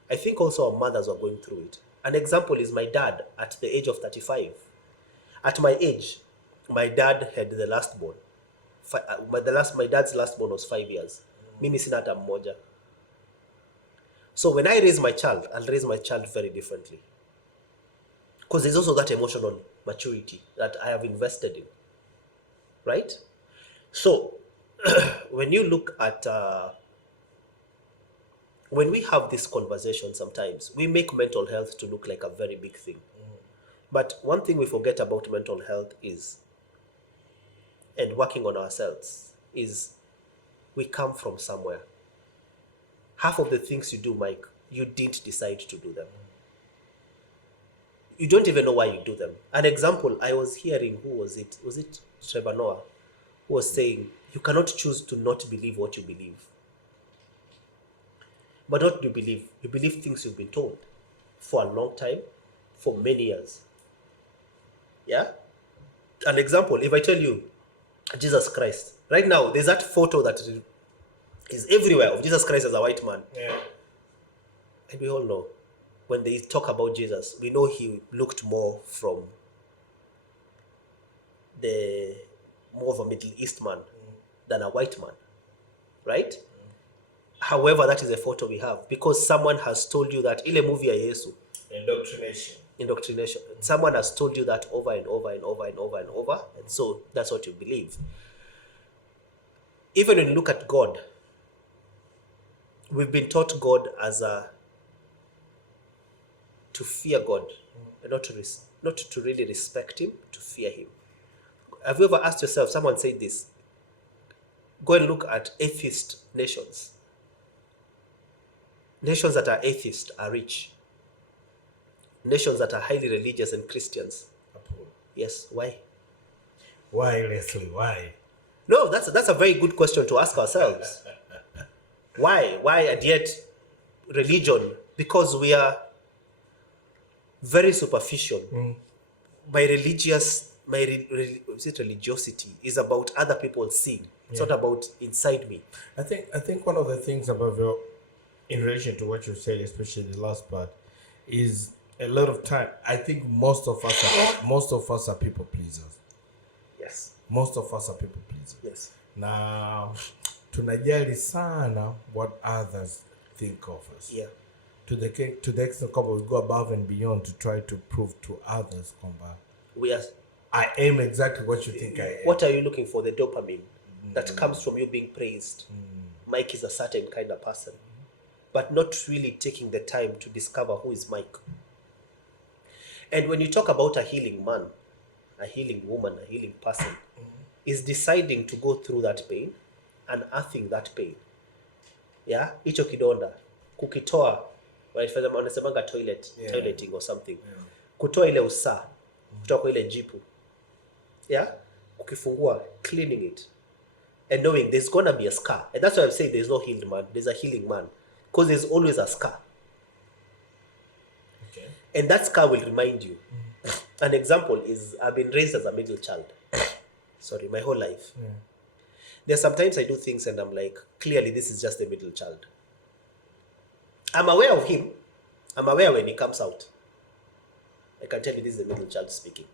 I think also our mothers were going through it. An example is my dad at the age of 35. At my age, my dad had the last born. My dad's last born was 5 years. Mimi sina hata mmoja. So when I raise my child, I'll raise my child very differently. Because there's also that emotional maturity that I have invested in. Right? So, when you look at, when we have this conversation sometimes, we make mental health to look like a very big thing. But one thing we forget about mental health is, and working on ourselves, is we come from somewhere. Half of the things you do, Mike, you didn't decide to do them. You don't even know why you do them. An example, I was hearing, who was it? Was it Trevor Noah? Who was saying, you cannot choose to not believe what you believe. But what do you believe? You believe things you've been told for a long time, for many years. Yeah? An example, if I tell you, Jesus Christ, right now, there's that photo that is everywhere of Jesus Christ as a white man. Yeah. And we all know, when they talk about Jesus, we know he looked more of a Middle East man than a white man, right? However, that is a photo we have because someone has told you that ile movie ya Yesu. Indoctrination. Someone has told you that over and over and over and over and over, and so that's what you believe. Even when you look at God, we've been taught God as to fear God, and not to really respect him, to fear him. Have you ever asked yourself, someone said this, go and look at atheist nations. Nations that are atheist are rich. Nations that are highly religious and Christians. Yes, why? Why, Leslie, why? No, that's a very good question to ask ourselves. Why? And yet, religion, because we are very superficial. Religiosity is about other people's sin. It's not about inside me. I think one of the things about in relation to what you said, especially the last part, is a lot of time. I think most of us are people pleasers. Yes. Most of us are people pleasers. Yes. Na tunajali sana what others think of us. Yeah. To the extent kwamba we go above and beyond to try to prove to others kwamba I am exactly what you think I am. What are you looking for? The dopamine that comes from you being praised. Mike is a certain kind of person, but not really taking the time to discover who is Mike. And when you talk about a healing man, a healing woman, a healing person, is deciding to go through that pain, unearthing that pain. Yeah? Hicho kidonda, kukitoa, wanasemanga toileting or something. Kutoa ile usaa, kutoa kwa ile jipu. Yeah? Kukifungua, cleaning it. And knowing there's gonna be a scar. And that's why I'm saying there's no healed man, there's a healing man. Because there's always a scar. Okay. And that scar will remind you. An example is I've been raised as a middle child. Sorry, my whole life. There's sometimes I do things and I'm like, clearly this is just the middle child. I'm aware of him. I'm aware when he comes out. I can tell you this is the middle child speaking.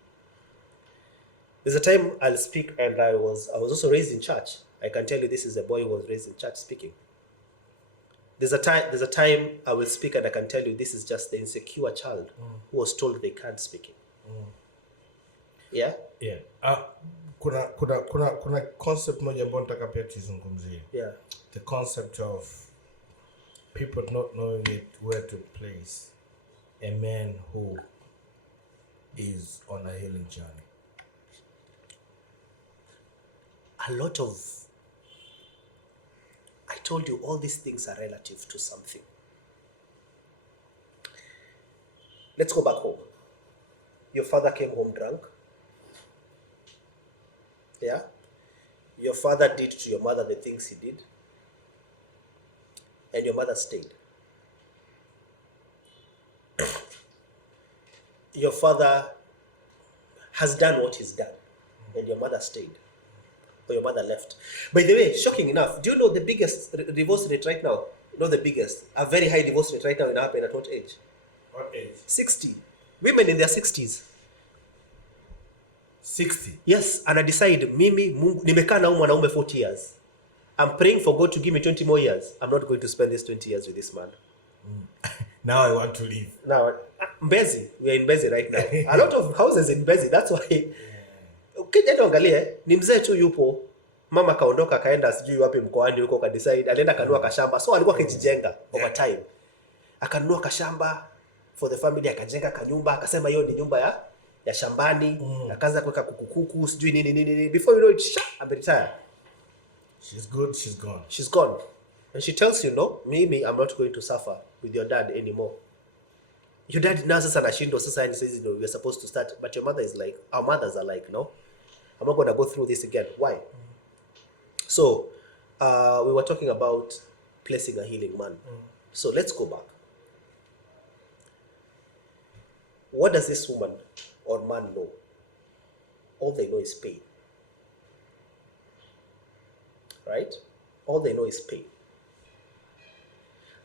There's a time I'll speak and I was also raised in church. I can tell you this is a boy who was raised in church speaking. There's a time I will speak and I can tell you this is just the insecure child who was told they can't speak it. Yeah? Yeah. Kuna concept moja ambayo nataka pia tuzungumzie. Yeah. The concept of people not knowing where to place a man who is on a healing journey. I told you all these things are relative to something. Let's go back home. Your father came home drunk. Yeah? Your father did to your mother the things he did. And your mother stayed. Your father has done what he's done. And your mother stayed. Or your mother left. By the way, shocking enough, do you know the biggest divorce rate right now? Not the biggest. A very high divorce rate right now in our at what age? What age? 60. Women in their 60s. 60? Yes, and I decide, nimekaa na mwanaume 40 years. I'm praying for God to give me 20 more years. I'm not going to spend these 20 years with this man. Now I want to leave. Now, Mbezi, we are in Mbezi right now. A lot of houses in Mbezi, that's why. Ukija angalie, ni mzee tu yupo. Mama kaondoka kaenda sijui wapi mkoani huko decide alienda kanunua kashamba. So alikuwa akijijenga over time. Akanunua kashamba for the family, akajenga kanyumba, akasema hiyo ni nyumba ya shambani, akaanza kuweka kuku sijui nini. Before you know it, I'm retired. She's good, she's gone. She's gone. And she tells you, no, mimi, I'm not going to suffer with your dad anymore. Your dad now sasa anashindwa sasa and says, we're supposed to start. But your mother is like, our mothers are like, no, I'm not going to go through this again. Why? So, we were talking about placing a healing man. So let's go back. What does this woman or man know? All they know is pain. Right? All they know is pain.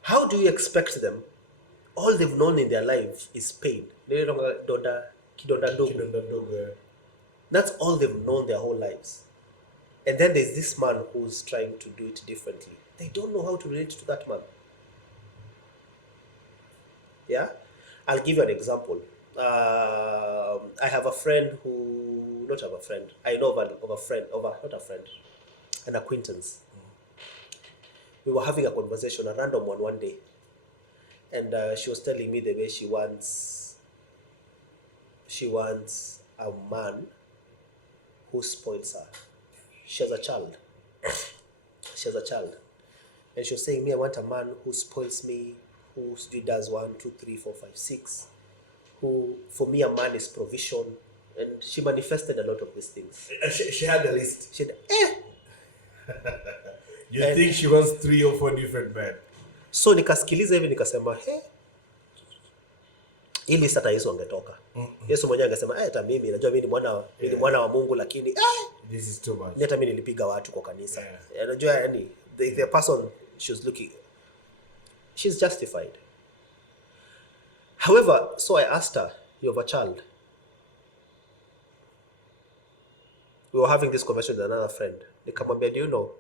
How do you expect them? All they've known in their life is pain. That's all they've known their whole lives. And then there's this man who's trying to do it differently. They don't know how to relate to that man. Yeah? I'll give you an example. I have a friend who, not have a friend, I know of a friend, not a friend, an acquaintance. We were having a conversation, a random one day. And she was telling me the way she wants a man who spoils her. She has a child. And she was saying, me, I want a man who spoils me, who does 1, 2, 3, 4, 5, 6. Who, for me, a man is provision. And she manifested a lot of these things. She had a list. She had, You think she wants 3 or 4 different men? So nikasikiliza hivi nikasema, ili sasa Yesu angetoka. Yesu mwenyewe angesema, hata mimi najua mimi ni mwana wa Mungu, lakini this is too much. Hata mimi nilipiga watu kwa kanisa. Najua yani the person she was looking, she's justified. However, so I asked her, you have a child. We were having this conversation with another friend. Nikamwambia, do you know,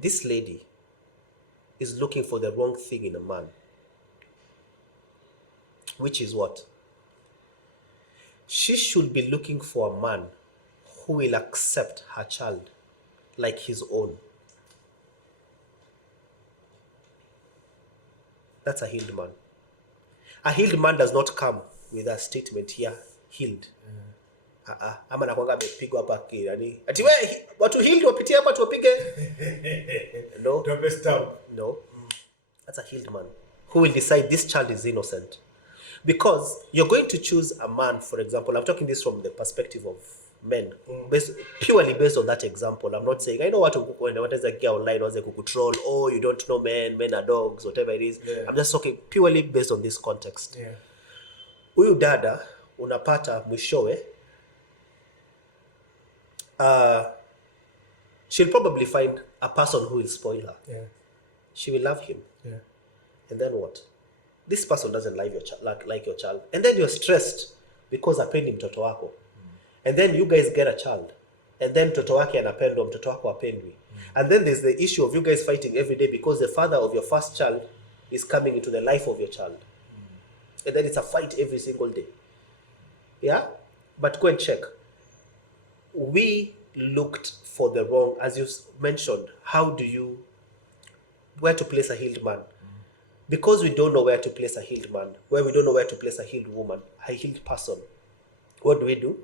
this lady is looking for the wrong thing in a man. Which is what? She should be looking for a man who will accept her child like his own. That's a healed man. A healed man does not come with a statement here, healed. Ama nakwanga amepigwa hapa yani. Ati wewe watu healed wapitie hapa tuwapige. No. No. That's a healed man who will decide this child is innocent. Because you're going to choose a man, for example, I'm talking this from the perspective of men, purely based on that example. I'm not saying, I know what is a girl online was a troll, oh, you don't know men are dogs, whatever it is. Yeah. I'm just talking purely based on this context. Huyu dada unapata mwishowe, she'll probably find a person who will spoil her. Yeah. She will love him. Yeah. And then what? This person doesn't like your child. And then you're stressed because apendi mtoto wako. And then you guys get a child. And then mtoto wake anapendwa, mtoto wako apendwi. And then there's the issue of you guys fighting every day because the father of your first child is coming into the life of your child. And then it's a fight every single day. Yeah? But go and check. We looked for the wrong, as you mentioned, where to place a healed man. Because we don't know where to place a healed man, where we don't know where to place a healed woman, a healed person, what do?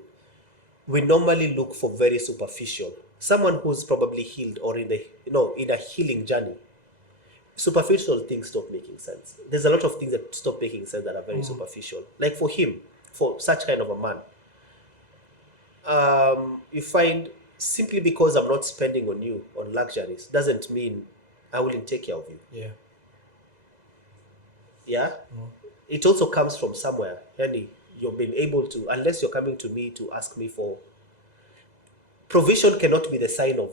We normally look for very superficial. Someone who's probably healed or in a healing journey. Superficial things stop making sense. There's a lot of things that stop making sense that are very superficial. Like for him, for such kind of a man, you find simply because I'm not spending on you on luxuries doesn't mean I wouldn't take care of you. Yeah. Yeah? It also comes from somewhere. Yani, you've been able to, unless you're coming to me to ask me for provision, cannot be the sign of,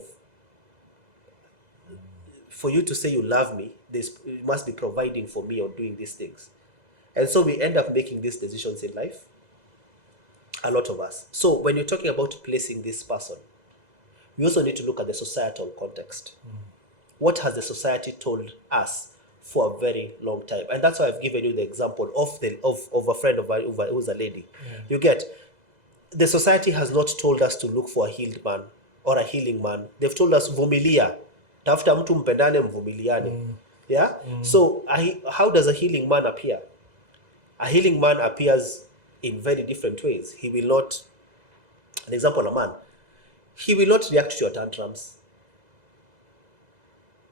for you to say you love me, you must be providing for me or doing these things. And so we end up making these decisions in life, a lot of us. So when you're talking about placing this person, we also need to look at the societal context. What has the society told us for a very long time? And that's why I've given you the example of a friend of who's a lady. Yeah. You get, the society has not told us to look for a healed man or a healing man. They've told us vumilia, tafuta mtu mpendane mvumiliane. Yeah? So how does a healing man appear? A healing man appears in very different ways. He will not, an example, a man, he will not react to your tantrums.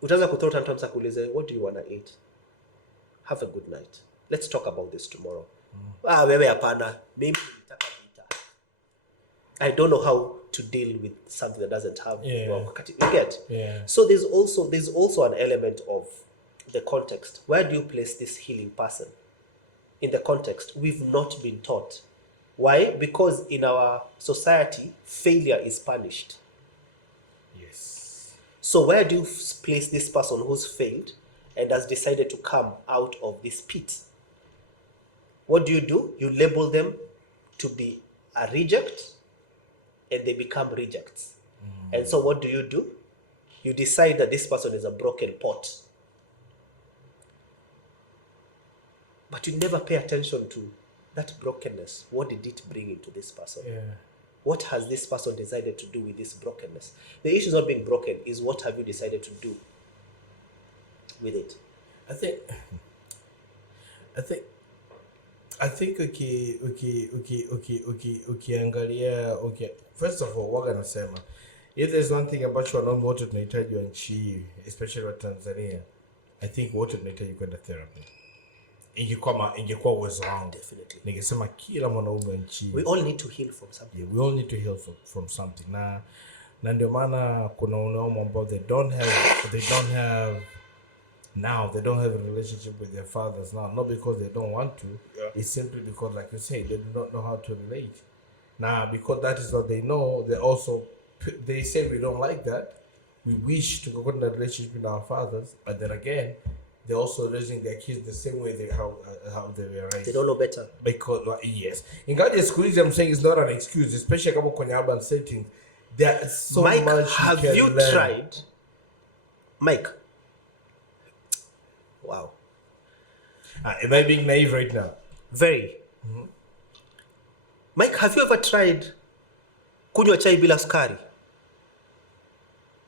Utaanza kuthrow tantrums akuulize, what do you want to eat? Have a good night. Let's talk about this tomorrow. Wewe hapana, mimi nitaka vita. I don't know how to deal with something that doesn't have you get. Yeah. So there's also an element of the context. Where do you place this healing person? In the context, we've not been taught. Why? Because in our society, failure is punished. Yes. So where do you place this person who's failed and has decided to come out of this pit? What do? You label them to be a reject, and they become rejects. And so what do? You decide that this person is a broken pot. But you never pay attention to that brokenness. What did it bring into this person? Yeah. What has this person decided to do with this brokenness? The issue is not being broken, is what have you decided to do with it? I think ukiangalia, first of all, waga nasema, if there's one thing ambacho wanaume wote tunahitaji wa nchi hii, especially wa Tanzania, I think wote tunahitaji kwenda therapy. ingekuwa uwezo wangu, Definitely. ningesema kila mwanaume nchini, We all need to heal from something. yeah, we all need to heal from something. Na ndio maana kuna wanaume ambao they don't have a relationship with their fathers now, not because they don't want to. Yeah. It's simply because, like you say, they do not know how to relate. Now, because that is what they know, they say we don't like that. We wish to go in a relationship with our fathers, but then again, they're also raising their kids the same way how they were raised. They don't know better. Because yes, ingawa siku hizi I'm saying it's not an excuse, especially kama kwenye urban settings. There is so Mike, much have can you learn. tried? Mike. Wow. Am I being naive right now? Very. Mike, have you ever tried kunywa chai bila sukari?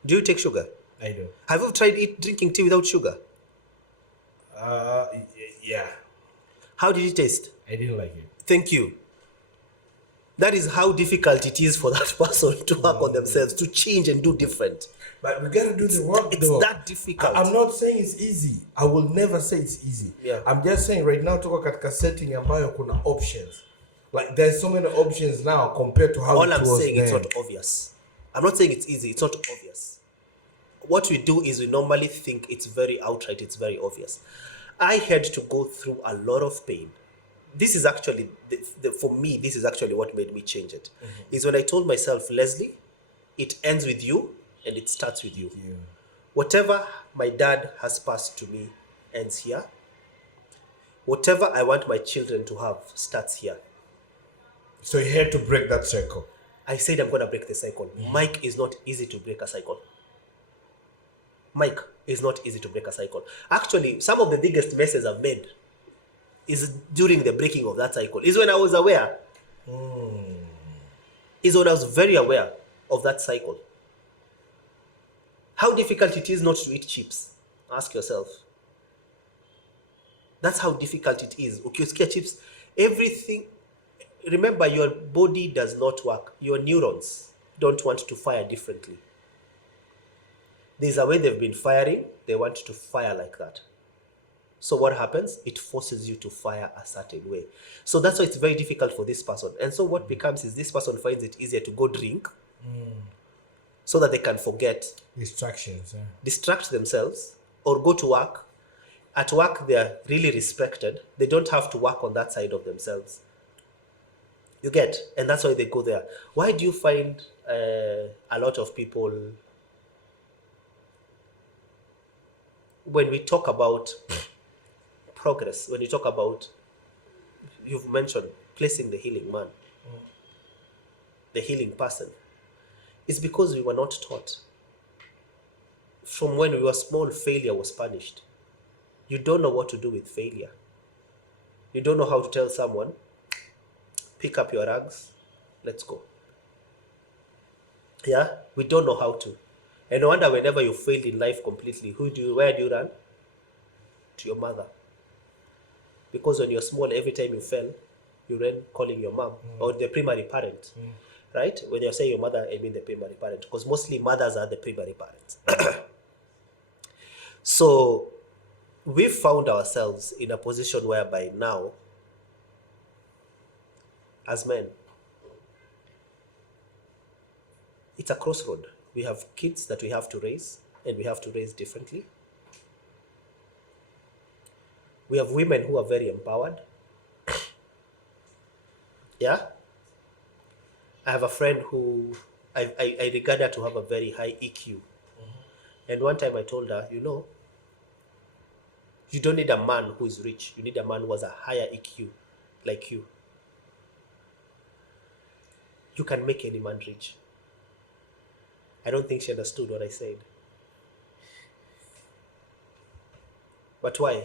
Do you take sugar? I do. Have you ever tried drinking tea without sugar? Yeah. How did it taste? I didn't like it. Thank you. That is how difficult it is for that person to work on themselves, to change and do different. But we gotta do the work, It's though. that difficult. I'm not saying it's easy. I will never say it's easy. Yeah. I'm just saying right now tuko katika setting ambayo kuna options. Like there's so many options now compared to how All it I'm was saying, then. it's not obvious. I'm not saying it's easy. It's not obvious. What we do is we normally think it's very outright. It's very obvious. I had to go through a lot of pain. This is actually, for me, this is actually what made me change it. Is when I told myself, Leslie, it ends with you and it starts with you. Yeah. Whatever my dad has passed to me ends here. Whatever I want my children to have starts here. So you had to break that circle. I said I'm going to break the cycle. Mike is not easy to break a cycle. Mike is not easy to break a cycle. Actually, some of the biggest messes I've made is during the breaking of that cycle. Is when I was aware. Is when I was very aware of that cycle. How difficult it is not to eat chips. Ask yourself. That's how difficult it is. Ukisikia chips, everything. Remember, your body does not work. Your neurons don't want to fire differently. There's a way they've been firing. They want to fire like that. So what happens? It forces you to fire a certain way. So that's why it's very difficult for this person. And so what becomes is this person finds it easier to go drink so that they can forget, Distractions. Yeah. distract themselves, or go to work. At work, they are really respected. They don't have to work on that side of themselves. You get? And that's why they go there. Why do you find a lot of people, when we talk about progress, when you talk about, you've mentioned placing the healing man, the healing person, it's because we were not taught. From when we were small, failure was punished. You don't know what to do with failure. You don't know how to tell someone, pick up your rags, let's go. Yeah, we don't know how to. And no wonder whenever you failed in life completely, where do you run? To your mother. Because when you're small, every time you fell, you ran calling your mom or the primary parent. Right? When you're saying your mother, I mean the primary parent. Because mostly mothers are the primary parents. So we found ourselves in a position whereby now, as men, it's a crossroad. We have kids that we have to raise, and we have to raise differently. We have women who are very empowered. Yeah? I have a friend who I regard her to have a very high EQ. And one time I told her, you don't need a man who is rich. You need a man who has a higher EQ like you. You can make any man rich. I don't think she understood what I said. But why?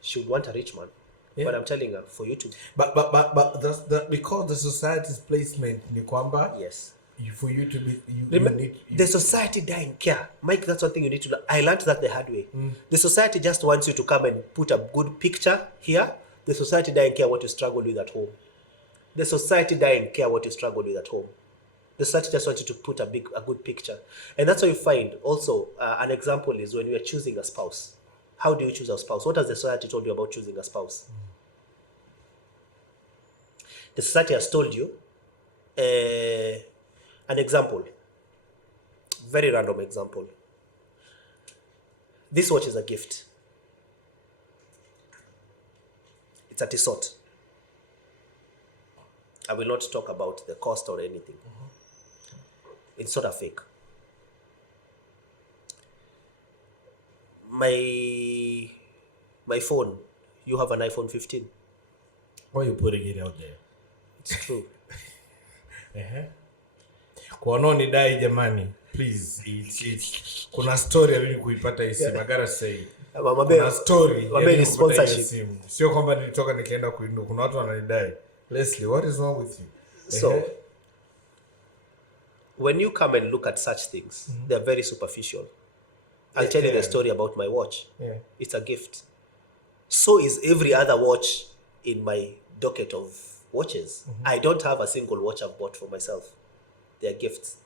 She would want a rich man. Yeah. But I'm telling her, for you to... But that's because the society's placement, ni kwamba, Yes. for you to be... The society doesn't care. Mike, that's one thing you need to learn. I learned that the hard way. The society just wants you to come and put a good picture here. The society doesn't care what you struggle with at home. The society doesn't care what you struggle with at home. The society just wants you to put a good picture. And that's what you find. Also, an example is when you are choosing a spouse. How do you choose a spouse? What has the society told you about choosing a spouse? The society has told you an example. Very random example. This watch is a gift. It's a Tissot. I will not talk about the cost or anything. It's sort of fake. My phone, you have an iPhone 15. Why are you putting it out there? It's true. Kwa wanaonidai jamani, please, it's kuna story ya mimi kuipata hii simu. I gotta say. Kuna story ya mimi kupata hii simu. Sio kwamba nilitoka nikaenda kuinua. Kuna watu wananidai. Leslie, what is wrong with you? So, when you come and look at such things, they're very superficial. I'll tell you the story about my watch. It's a gift. So is every other watch in my docket of watches. I don't have a single watch I've bought for myself. They are gifts.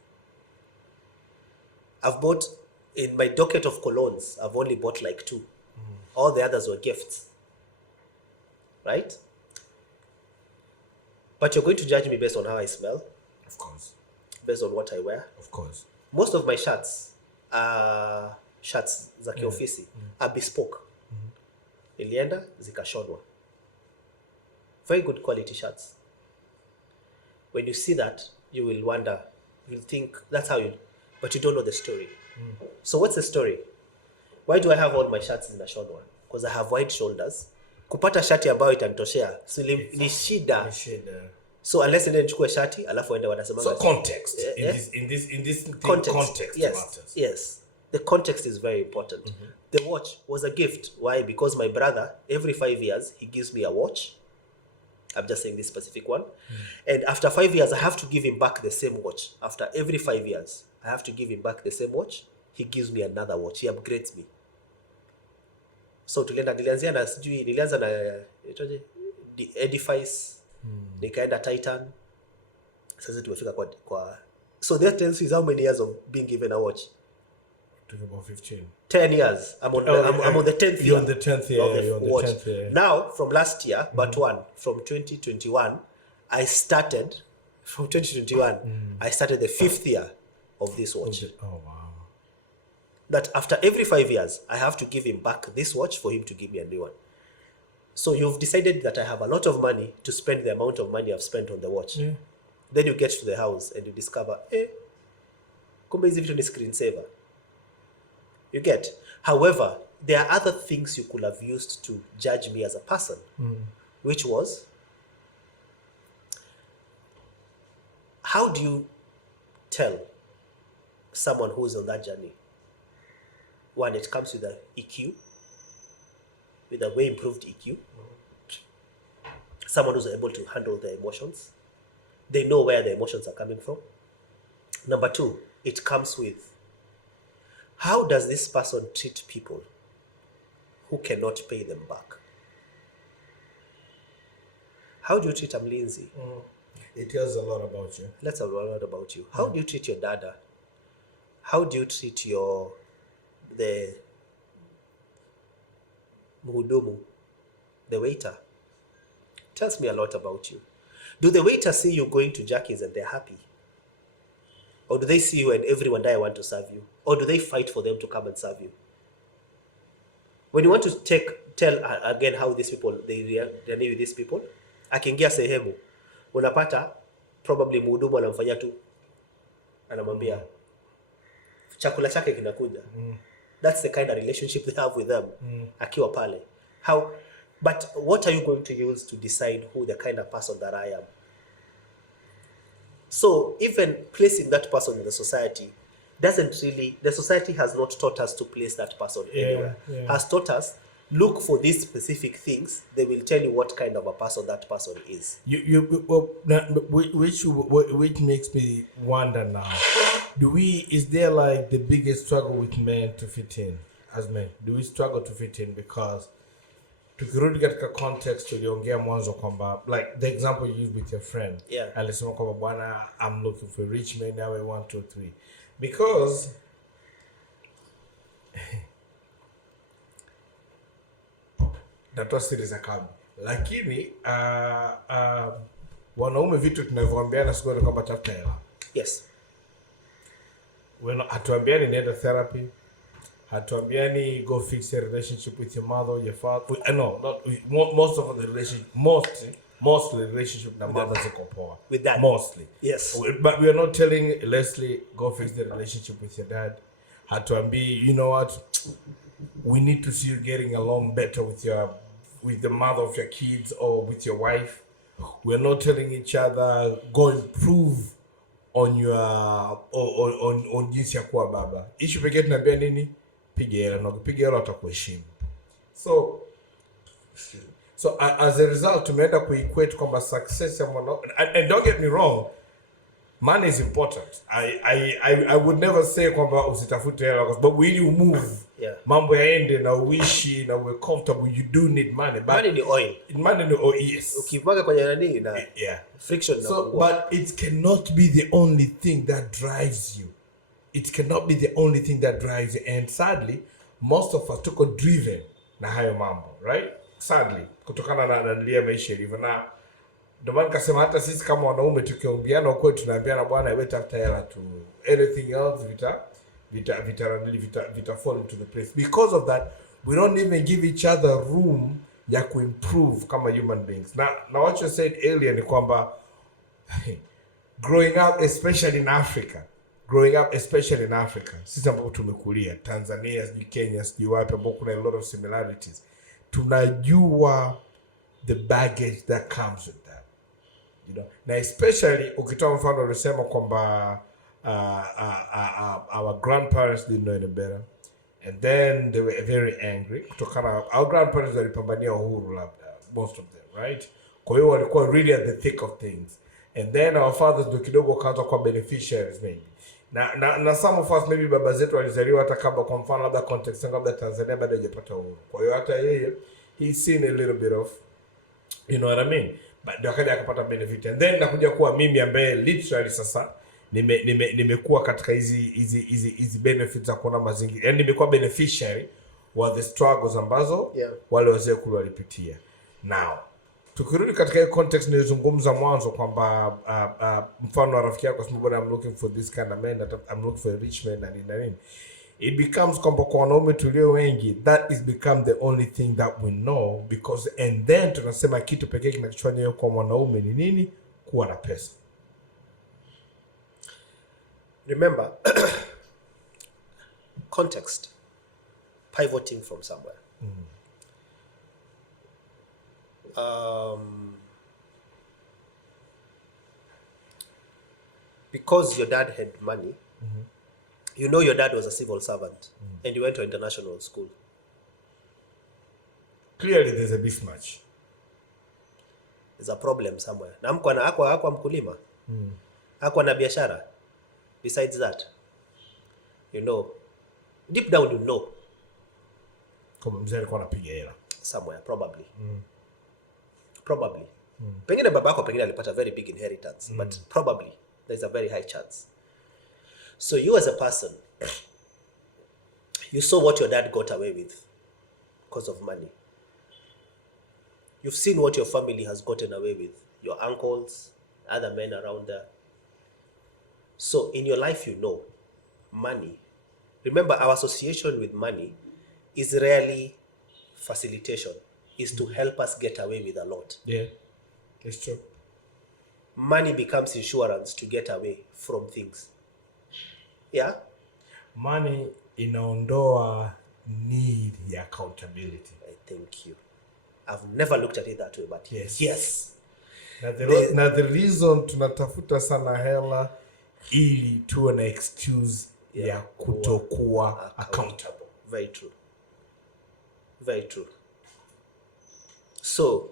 I've bought, in my docket of colognes, I've only bought like 2. All the others were gifts. Right? But you're going to judge me based on how I smell? Of course. Based on what I wear? Of course. Most of my shirts are shirts za kiofisi are bespoke. Nilienda zikashonwa. Very good quality shirts. When you see that, you will wonder, you'll think that's how you, but you don't know the story. So what's the story? Why do I have all my shirts in a shonwa? Because I have wide shoulders. Kupata shati ambayo itanitoshea ni shida. So unless you nichukue shati alafu ende wanasema so context in this context yes, matters. Yes. The context is very important. The watch was a gift. Why? Because my brother, every 5 years, he gives me a watch. I'm just saying this specific one. And after 5 years, I have to give him back the same watch. After every 5 years, I have to give him back the same watch. He gives me another watch. He upgrades me. So nilianza na Edifice, nikaenda Titan. Sasa tumefika kwa so that tells you how many years of being given a watch. About 15. 10 years. I'm on the 10th year. You're on the 10th year. You're on the 10th year. Now, from last year, but from 2021, I started the 5th year of this watch. Oh, wow. That after every 5 years, I have to give him back this watch for him to give me a new one. So you've decided that I have a lot of money to spend the amount of money I've spent on the watch. Yeah. Then you get to the house and you discover, kumbe hizi vitu ni screensaver. You get. However, there are other things you could have used to judge me as a person, which was, how do you tell someone who's on that journey? One, it comes with an EQ, with a way improved EQ. Someone who's able to handle their emotions. They know where the emotions are coming from. Number 2, it comes with, how does this person treat people who cannot pay them back? How do you treat Amlinzi? It tells a lot about you. Let's have a lot about you. How do you treat your dada? How do you treat the muhudumu, the waiter? Tells me a lot about you. Do the waiters see you going to Jackie's and they're happy? Or do they see you and everyone there want to serve you? Or do they fight for them to come and serve you? When you want to tell again how these people, they relate with these people, akiingia sehemu, unapata probably mhudumu anamfanyia tu, anamwambia chakula chake kinakuja. That's the kind of relationship they have with them. Akiwa pale. But what are you going to use to decide who the kind of person that I am? So even placing that person in the society the society has not taught us to place that person anywhere. Has taught us, look for these specific things, they will tell you what kind of a person that person is. Which makes me wonder now, is there like the biggest struggle with men to fit in as men? Do we struggle to fit in? Because tukirudi katika context uliongea mwanzo kwamba, like the example you used with your friend, alisema kwamba bwana, I'm looking for rich men now, 1 2 3, because natoa siri za kambi. Lakini wanaume vitu tunavyoambiana siku ni kwamba tafuta hela. Yes. Hatuambiani nenda therapy. Hatuambiani go fix a relationship with your mother, your father. No, not most of the relationship. Mostly relationship na mother ziko poa. With that. Mostly. Yes. But we are not telling Leslie go fix the relationship with your dad. Hatuambi, you know what? We need to see you getting along better with the mother of your kids or with your wife. We are not telling each other go improve on your on jinsi ya kuwa baba. Issue pekee tunaambia nini? Piga hela, na ukipiga hela atakuheshimu. So as a result tumeenda kuequate kwamba success ya mwanaume, and don't get me wrong, money is important. I would never say kwamba usitafute hela, kwa sababu ili move mambo yaende na uishi na uwe comfortable, you do need money. But money ni oil. Money ni oil, yes. Ukimwaga kwenye nani na friction. So but it cannot be the only thing that drives you. It cannot be the only thing that drives you. And sadly, most of us tuko driven na hayo mambo, right? Sadly, kutokana na maisha ilivyo. Na ndio maana nikasema hata sisi kama wanaume tukiongea ukweli tunaambiana bwana wewe tafuta hela tu. Anything else vita fall into the place. Because of that, we don't even give each other room ya kuimprove kama human beings. Na what you said earlier ni kwamba growing up especially in Africa, sisi ambapo tumekulia Tanzania, Kenya, wapi ambapo kuna a lot of similarities, tunajua the baggage that comes with that, you know. Na especially ukitoa mfano ulisema kwamba our grandparents didn't know any better and then they were very angry kutokana our grandparents walipambania uhuru labda, most of them, right? Kwa hiyo walikuwa really at the thick of things, and then our fathers ndio kidogo kaanza kwa beneficiaries maybe. Na some of us maybe baba zetu walizaliwa hata kabla, kwa mfano labda context labda Tanzania bado haijapata uhuru. Kwa hiyo hata yeye he's seen a little bit of, you know what I mean, but ndio akaja akapata benefit, and then nakuja kuwa mimi ambaye literally sasa nimekuwa katika hizi benefits za kuona mazingira, yani nimekuwa beneficiary wa the struggles ambazo wale wazee kule walipitia. Now tukirudi katika hiyo context nilizungumza mwanzo kwamba mfano wa rafiki yako sababu I'm looking for this kind of man, I'm looking for a rich man na nini, it becomes kwamba kwa wanaume tulio wengi that is become the only thing that we know, because and then tunasema kitu pekee kinachofanya kwa mwanaume ni nini? Kuwa na pesa. Remember, context, pivoting from somewhere. Because your dad had money, you know your dad was a civil servant, and you went to international school. Clearly there's a mismatch. There's a problem somewhere. Na hakuwa mkulima. Hakuwa na biashara. Besides that, you know, deep down you know. Kama mzee alikuwa anapiga hela somewhere, probably. Probably. Pengine babako pengine alipata very big inheritance, but probably there's a very high chance. So you as a person, you saw what your dad got away with because of money. You've seen what your family has gotten away with, your uncles, other men around there. So in your life, you know, money. Remember, our association with money is rarely facilitation, is to help us get away with a lot. Yeah, it's true. Money becomes insurance to get away from things. Yeah? Money inaondoa need ya accountability. Thank you. I've never looked at it that way, but yes. Na the reason tunatafuta sana hela ili tuwe na excuse ya kutokuwa accountable. Very true. Very true. So,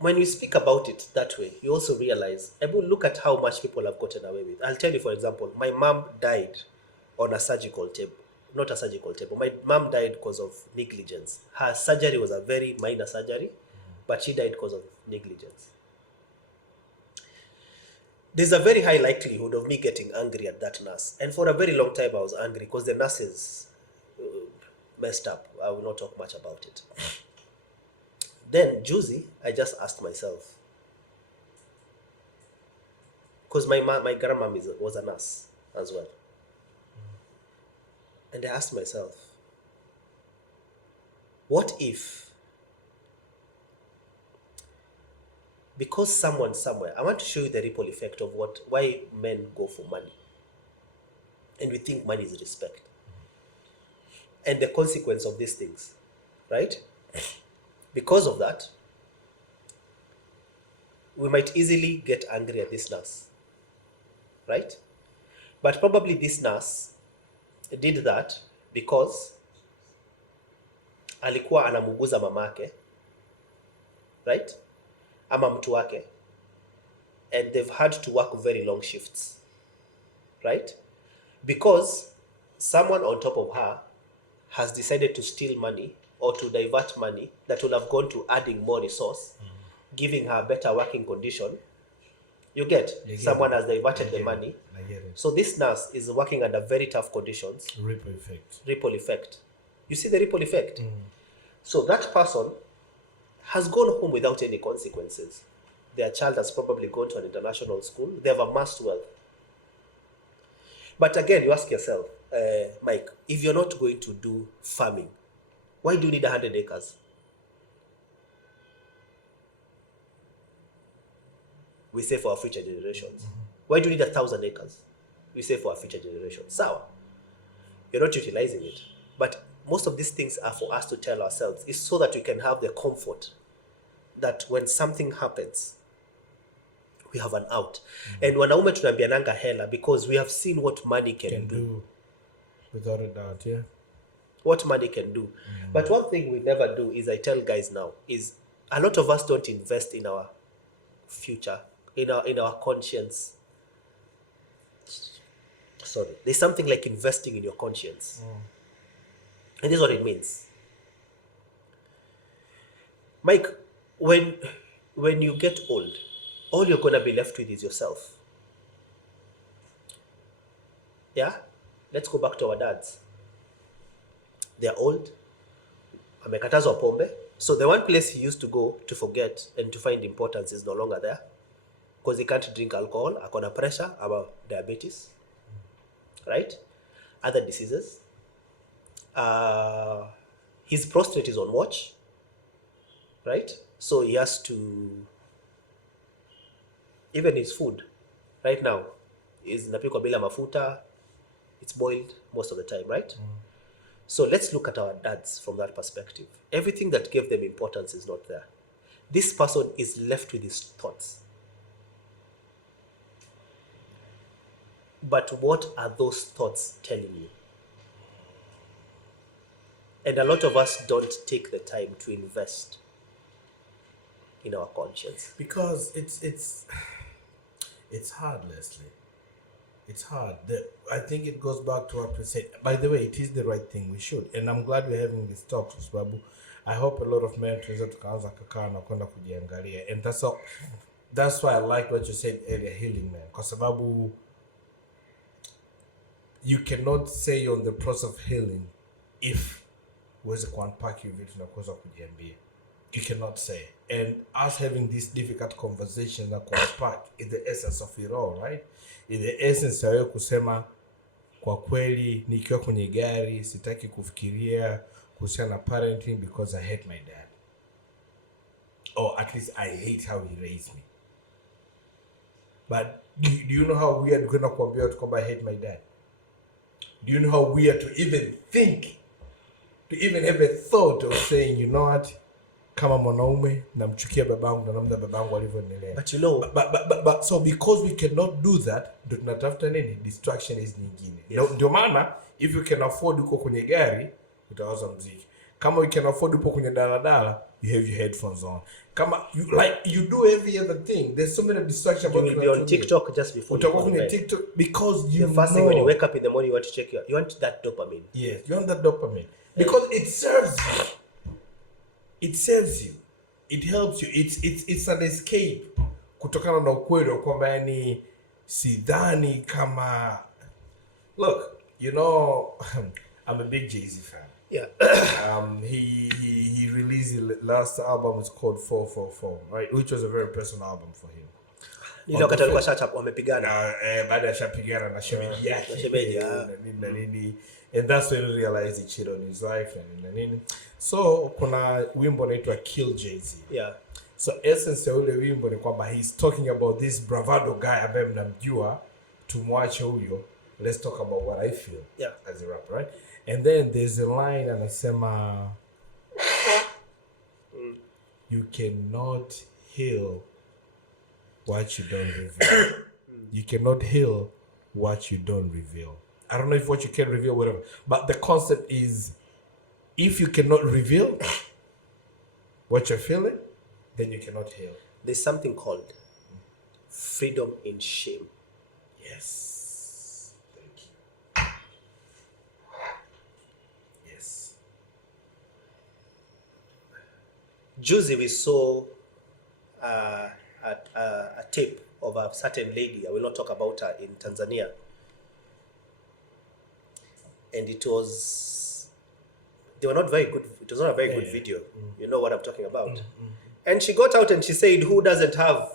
when we speak about it that way, you also realize, look at how much people have gotten away with. I'll tell you, for example, my mom died on a surgical table. Not a surgical table. My mom died because of negligence. Her surgery was a very minor surgery, but she died because of negligence. There's a very high likelihood of me getting angry at that nurse. And for a very long time I was angry because the nurses, messed up. I will not talk much about it. Then juicy, I just asked myself, because my grandma was a nurse as well, and I asked myself, what if, because someone somewhere, I want to show you the ripple effect of why men go for money, and we think money is respect, and the consequence of these things, right? Because of that, we might easily get angry at this nurse, right? But probably this nurse did that because alikuwa anamuguza mamake, right? Ama mtu wake, and they've had to work very long shifts, right? Because someone on top of her has decided to steal money or to divert money that would have gone to adding more resource, giving her better working condition. You get? Someone has diverted the money. I get it. So this nurse is working under very tough conditions. Ripple effect. Ripple effect. You see the ripple effect? So that person has gone home without any consequences. Their child has probably gone to an international school. They have amassed wealth. But again, you ask yourself, Mike, if you're not going to do farming, why do you need 100 acres? We say for our future generations. Why do you need 1,000 acres? We say for our future generations. Sour. You're not utilizing it. But most of these things are for us to tell ourselves. It's so that we can have the comfort that when something happens, we have an out. And wanaume tunaambiananga hela because we have seen what money can do. Without a doubt, yeah. What money can do. But one thing we never do is, I tell guys now, is a lot of us don't invest in our future, in our conscience. Sorry. There's something like investing in your conscience. And this is what it means. Mike, when you get old, all you're going to be left with is yourself. Yeah? Let's go back to our dads. They're old. Amekatazwa pombe. So the one place he used to go to forget and to find importance is no longer there. Because he can't drink alcohol. Akona pressure about diabetes. Right? Other diseases. His prostate is on watch. Right? So he has to... Even his food, right now, is napikwa bila mafuta. It's boiled most of the time, right? So let's look at our dads from that perspective. Everything that gave them importance is not there. This person is left with his thoughts. But what are those thoughts telling you? And a lot of us don't take the time to invest in our conscience. Because it's hard, Leslie. It's hard. I think it goes back to what we said. By the way, it is the right thing. We should. And I'm glad we're having this talk, sababu I hope a lot of men tunaweza tukaanza kukaa na kwenda kujiangalia. And that's why I like what you said earlier, healing, man. Kwa sababu you cannot say you're on the process of healing if uweze kuunpack your vitu na kuweza kujiambia. You cannot say. And us having this difficult conversation that unpack is the essence of it all, right? Is the essence ya wewe kusema kwa kweli nikiwa kwenye gari sitaki kufikiria kuhusiana na parenting because I hate my dad. Or at least I hate how he raised me. But do you know how weird kwenda kuambia watu kwamba I hate my dad? Do you know how weird to even think, to even have a thought of saying, you know what? Kama mwanaume namchukia babangu na namna babangu alivyonilea. But you know, but so because we cannot do that, ndio tunatafuta nini? Distraction is nyingine. Yes. Ndio maana if you can afford uko kwenye gari utawaza muziki. Kama you can afford uko kwenye daladala, you have your headphones on. Kama you do every other thing. There's so many distractions. You will be on TikTok just before you go to bed. TikTok because you're fasting. When you wake up in the morning, you want to check you want that dopamine. Yes, you want that dopamine because it serves you. It serves you. It helps you. It's an escape. Kutokana na ukweli kwamba yani sidhani kama. Look, you know, I'm a big Jay-Z fan. Yeah. He released his last album is called 444, right? Which was a very personal album for him. Wakati alikuwa wamepigana. Baada ya shapigana na shemeji yake. Na nini. And that's when he realized he cheated on his wife na nini. So kuna wimbo unaitwa Kill Jay-Z. Yeah. So essence ya ule wimbo ni kwamba he's talking about this bravado guy ambaye mnamjua, tumwache huyo. Let's talk about what I feel as a rapper, right? And then there's a line anasema you cannot heal what you don't reveal. You cannot heal what you don't reveal. I don't know if what you can reveal, whatever. But the concept is, if you cannot reveal what you're feeling, then you cannot heal. There's something called freedom in shame. Yes. Thank you. Yes. Juicy, we saw a tape of a certain lady. I will not talk about her, in Tanzania. And it was not a very good video. You know what I'm talking about. And she got out and she said, who doesn't have?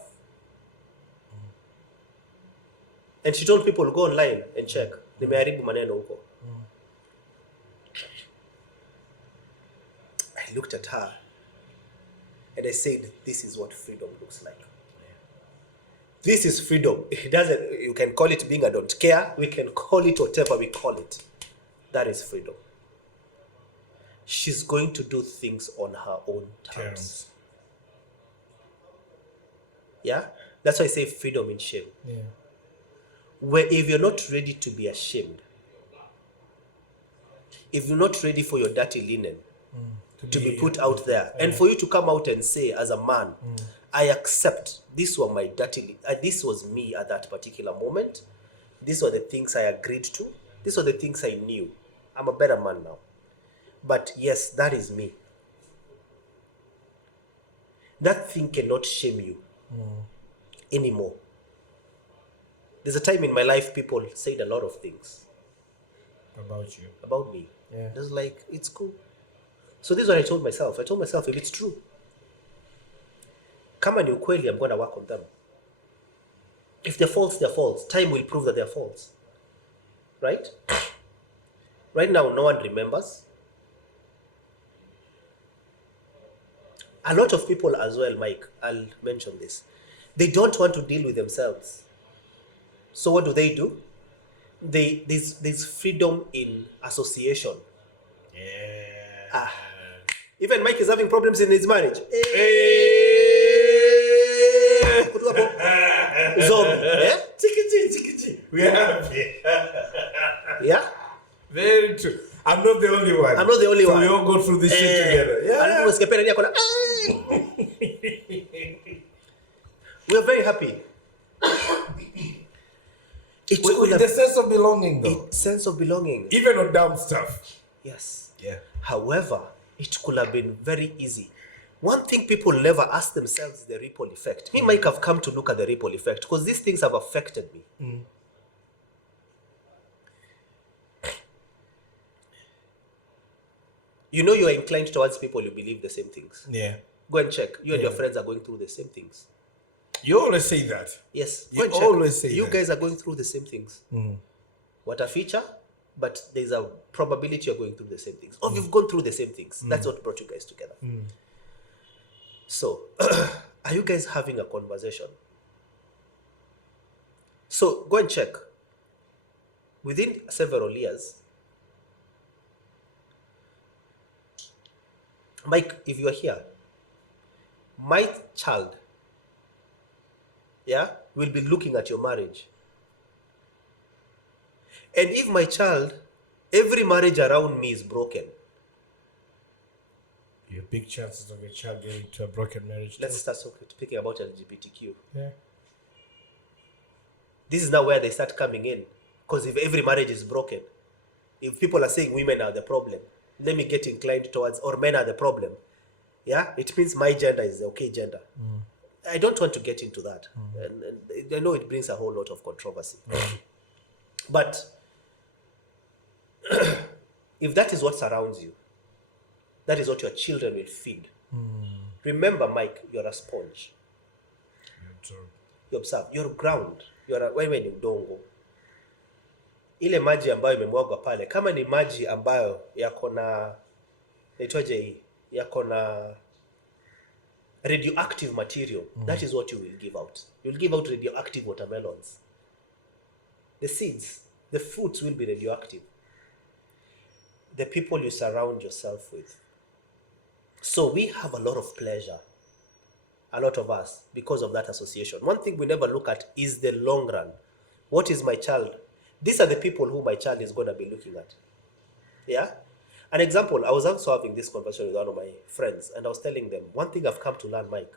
And she told people, go online and check. Nimeharibu maneno huko. I looked at her and I said, this is what freedom looks like. This is freedom. It doesn't, you can call it being a don't care. We can call it whatever we call it. That is freedom. She's going to do things on her own terms. Yeah? That's why I say freedom in shame. Yeah. Where if you're not ready to be ashamed, if you're not ready for your dirty linen to be put out there, and for you to come out and say, as a man, I accept this was my dirty, this was me at that particular moment. These were the things I agreed to. These were the things I knew. I'm a better man now. But yes, that is me. That thing cannot shame you anymore. There's a time in my life people said a lot of things About you. about me. Yeah. Just like, it's cool. So this is what I told myself. I told myself, if it's true, kama ni ukweli, I'm going to work on them. If they're false, they're false. Time will prove that they're false. Right? Right now, no one remembers. A lot of people as well, Mike, I'll mention this. They don't want to deal with themselves. So what do? There's freedom in association. Yeah. Even Mike is having problems in his marriage. Zombie. Yeah? We are happy. Yeah? Very true. I'm not the only one. I'm not the only one. So we all go through this shit together. Yeah. We're very happy. With the sense of belonging, though. Sense of belonging. Even on dumb stuff. Yes. Yeah. However, it could have been very easy. One thing people never ask themselves is the ripple effect. Me, Mike, have come to look at the ripple effect because these things have affected me. You know you are inclined towards people you believe the same things. Yeah. Go and check. You and your friends are going through the same things. You always say that. Yes. You always say you that. guys are going through the same things. What a feature, but there's a probability you're going through the same things. Or you've gone through the same things. That's what brought you guys together. So, are you guys having a conversation? So, go and check. Within several years, Mike, if you are here, my child, will be looking at your marriage. And if my child, every marriage around me is broken. You have big chances of your child getting to a broken marriage. Let's start speaking about LGBTQ. Yeah. This is now where they start coming in. Because if every marriage is broken, if people are saying women are the problem, let me get inclined towards, or men are the problem. Yeah, it means my gender is the okay gender. I don't want to get into that. And I know it brings a whole lot of controversy. But if that is what surrounds you, that is what your children will feed. Remember, Mike, you're a sponge. You observe. You're ground. Wewe ni udongo. Ile maji ambayo imemwagwa pale, kama ni maji ambayo yako na radioactive material, that is what you will give out. You'll give out radioactive watermelons. The seeds, the fruits will be radioactive. The people you surround yourself with. So we have a lot of pleasure, a lot of us, because of that association. One thing we never look at is the long run. What is my child? These are the people who my child is going to be looking at. Yeah? An example, I was also having this conversation with one of my friends, and I was telling them, one thing I've come to learn, Mike,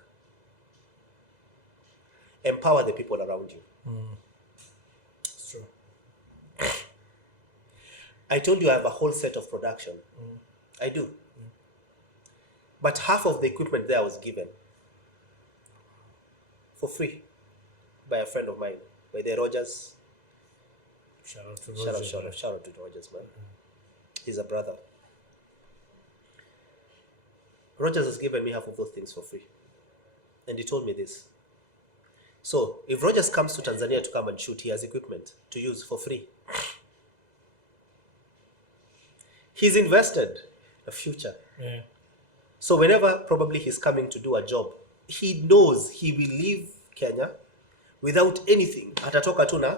empower the people around you. It's true. I told you I have a whole set of production. I do. But half of the equipment there was given for free by a friend of mine, by the Rogers. Shout out to Rogers. Shout out to Rogers, man. He's a brother. Rogers has given me half of those things for free. And he told me this. So, if Rogers comes to Tanzania to come and shoot, he has equipment to use for free. He's invested a future. Yeah. So whenever probably he's coming to do a job, he knows he will leave Kenya without anything. Atatoka tu na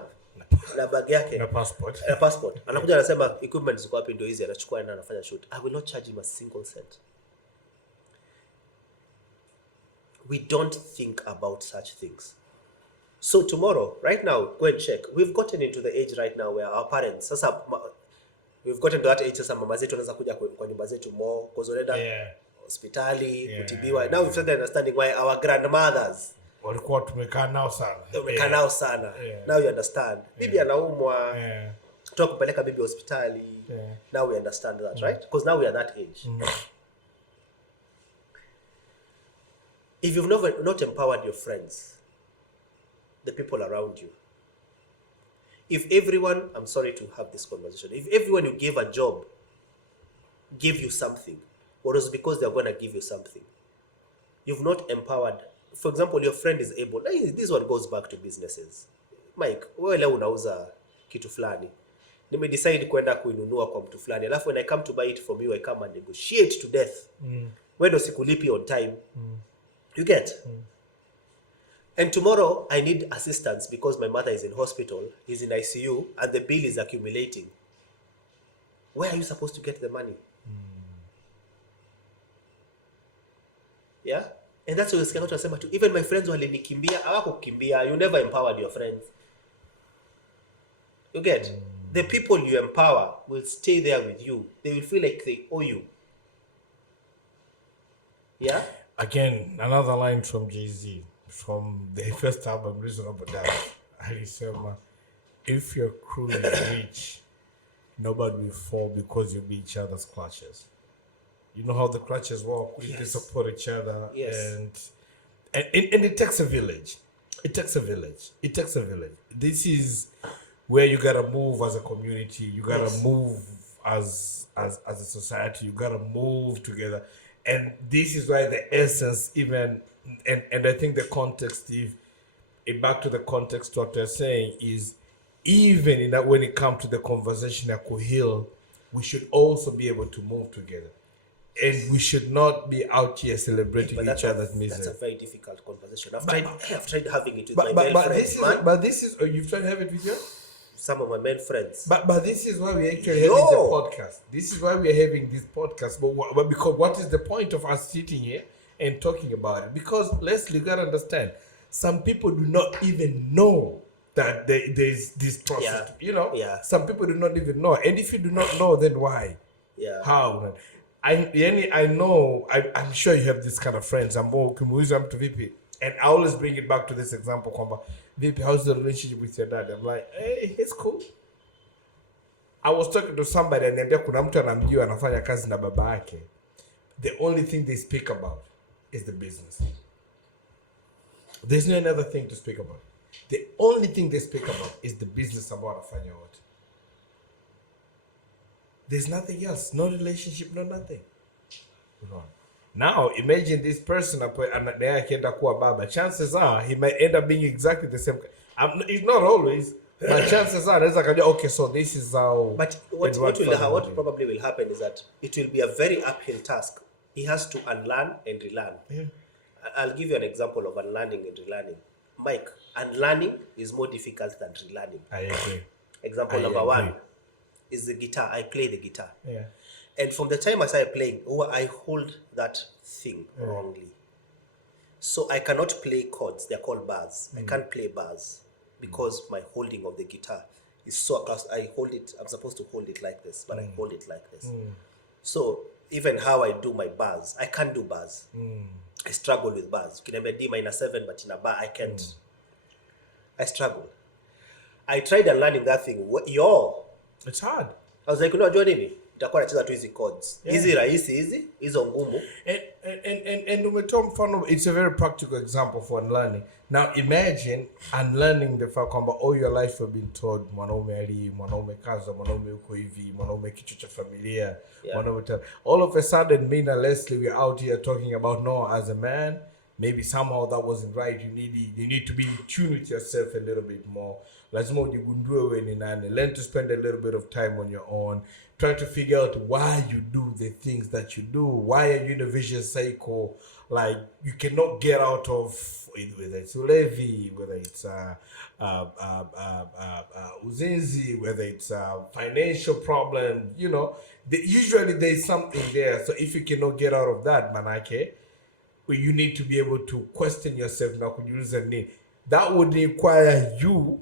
bag yake. Na passport. Na passport. Anakuja anasema equipment ziko wapi, ndio hizi, anachukua na anafanya shoot. I will not charge him a single cent. We don't think about such things. So tomorrow, right now, go and check. We've gotten into the age right now where our parents, sasa we've gotten to that age, sasa mama zetu wanaweza kuja kwa nyumba zetu more, because already hospitali, kutibiwa. Now we've started understanding why our grandmothers walikuwa tumekaa nao sana. Now you understand. Bibi anaumwa, tuta kupeleka bibi hospitali. Now we understand that, right? Because now we are that age. If you've not empowered your friends, the people around you, if everyone, I'm sorry to have this conversation, if everyone you gave a job gave you something, or it's because they're going to give you something, you've not empowered. For example, your friend is able, this one goes back to businesses. Mike, wewe leo unauza kitu fulani, nimedecide kwenda kuinunua kwa mtu fulani, alafu when I come to buy it from you, I come and negotiate to death. Wewe ndo sikulipi on time. You get? And tomorrow, I need assistance because my mother is in hospital, is in ICU, and the bill is accumulating. Where are you supposed to get the money? Yeah? And that's what you're going to say too. Even my friends walinikimbia, hawakukimbia. You never empowered your friends. You get? The people you empower will stay there with you. They will feel like they owe you. Yeah? Again, another line from Jay-Z, from the first album, Reasonable Doubt. He said, if your crew is rich, nobody will fall because you'll be each other's clutches. You know how the clutches work. They support each other. Yes. And it takes a village. It takes a village. This is where you gotta move as a community. You gotta move as a society. You gotta move together. And this is why the essence even, and I think the context, back to the context, what they're saying is, even in that, when it comes to the conversation at Kuhil, we should also be able to move together. And we should not be out here celebrating each other's misery. That's a very difficult conversation. I've tried having it with my male friends. You've tried to have it with you? Some of my male friends. But this is why we're actually having the podcast. This is why we're having this podcast. But because what is the point of us sitting here and talking about it? Because Leslie, you gotta understand, some people do not even know that there's this process. Some people do not even know. And if you do not know, then why? Yeah. How? I know, I'm sure you have this kind of friends. I'm more to VP. And I always bring it back to this example, Kwamba, VP, how's the relationship with your dad? I'm like, hey, it's cool. I was talking to somebody and then kuna mtu anamjua anafanya kazi na baba yake. The only thing they speak about is the business. There's no another thing to speak about. The only thing they speak about is the business about anafanya wote. There's nothing else. No relationship, no nothing. Now imagine this person naye akienda kuwa baba, chances are he might end up being exactly the same. It's not always, but chances are anaweza kujua, okay, so this is how. But what probably will happen is that it will be a very uphill task. He has to unlearn and relearn. Yeah. I'll give you an example of unlearning and relearning. Mike, unlearning is more difficult than relearning. I agree. Example number one is the guitar. I play the guitar. Yeah. And from the time I started playing, I hold that thing wrongly. So I cannot play chords. They're called bars. I can't play bars because my holding of the guitar is so close. I hold it. I'm supposed to hold it like this, but I hold it like this. So even how I do my bars, I can't do bars. I struggle with bars. You can have a D-7, but in a bar, I can't. I struggle. I tried unlearning that thing. It's hard. I was like, unajua nini? Nitakuwa nacheza tu hizi chords. Hizi rahisi, hizo ngumu. And umetoa mfano, it's a very practical example for unlearning. Now imagine unlearning the fact kwamba all your life you've been told mwanaume kaza, mwanaume uko hivi, mwanaume kichwa cha familia, mwanaume all of a sudden me and Leslie, we're out here talking about no, as a man, maybe somehow that wasn't right. You need to be in tune with yourself a little bit more. Lazima ujigundue wewe ni nani. Learn to spend a little bit of time on your own. Try to figure out why you do the things that you do. Why are you in a vicious cycle? Like, you cannot get out of, whether it's ulevi, whether it's uzinzi, whether it's financial problem, usually there's something there. So if you cannot get out of that, manake, you need to be able to question yourself na kujiuliza nini. That would require you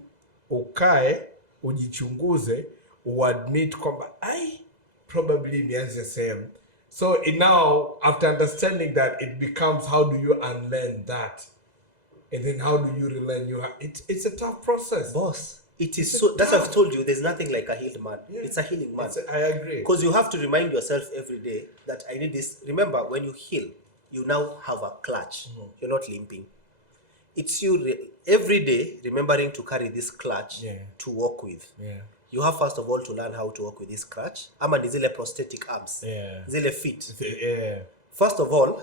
ukae, ujichunguze, uadmit kwamba I probably nianze same. So now, after understanding that, it becomes how do you unlearn that? And then how do you relearn? It's a tough process. Boss, it is so. That's what I've told you. There's nothing like a healed man. Yeah. It's a healing man. I agree. Because you have to remind yourself every day that I need this. Remember, when you heal, you now have a clutch. You're not limping. It's you every day remembering to carry this clutch to walk with. Yeah. You have first of all to learn how to walk with this crutch. Ama ni zile prosthetic arms. Zile feet. Yeah. First of all,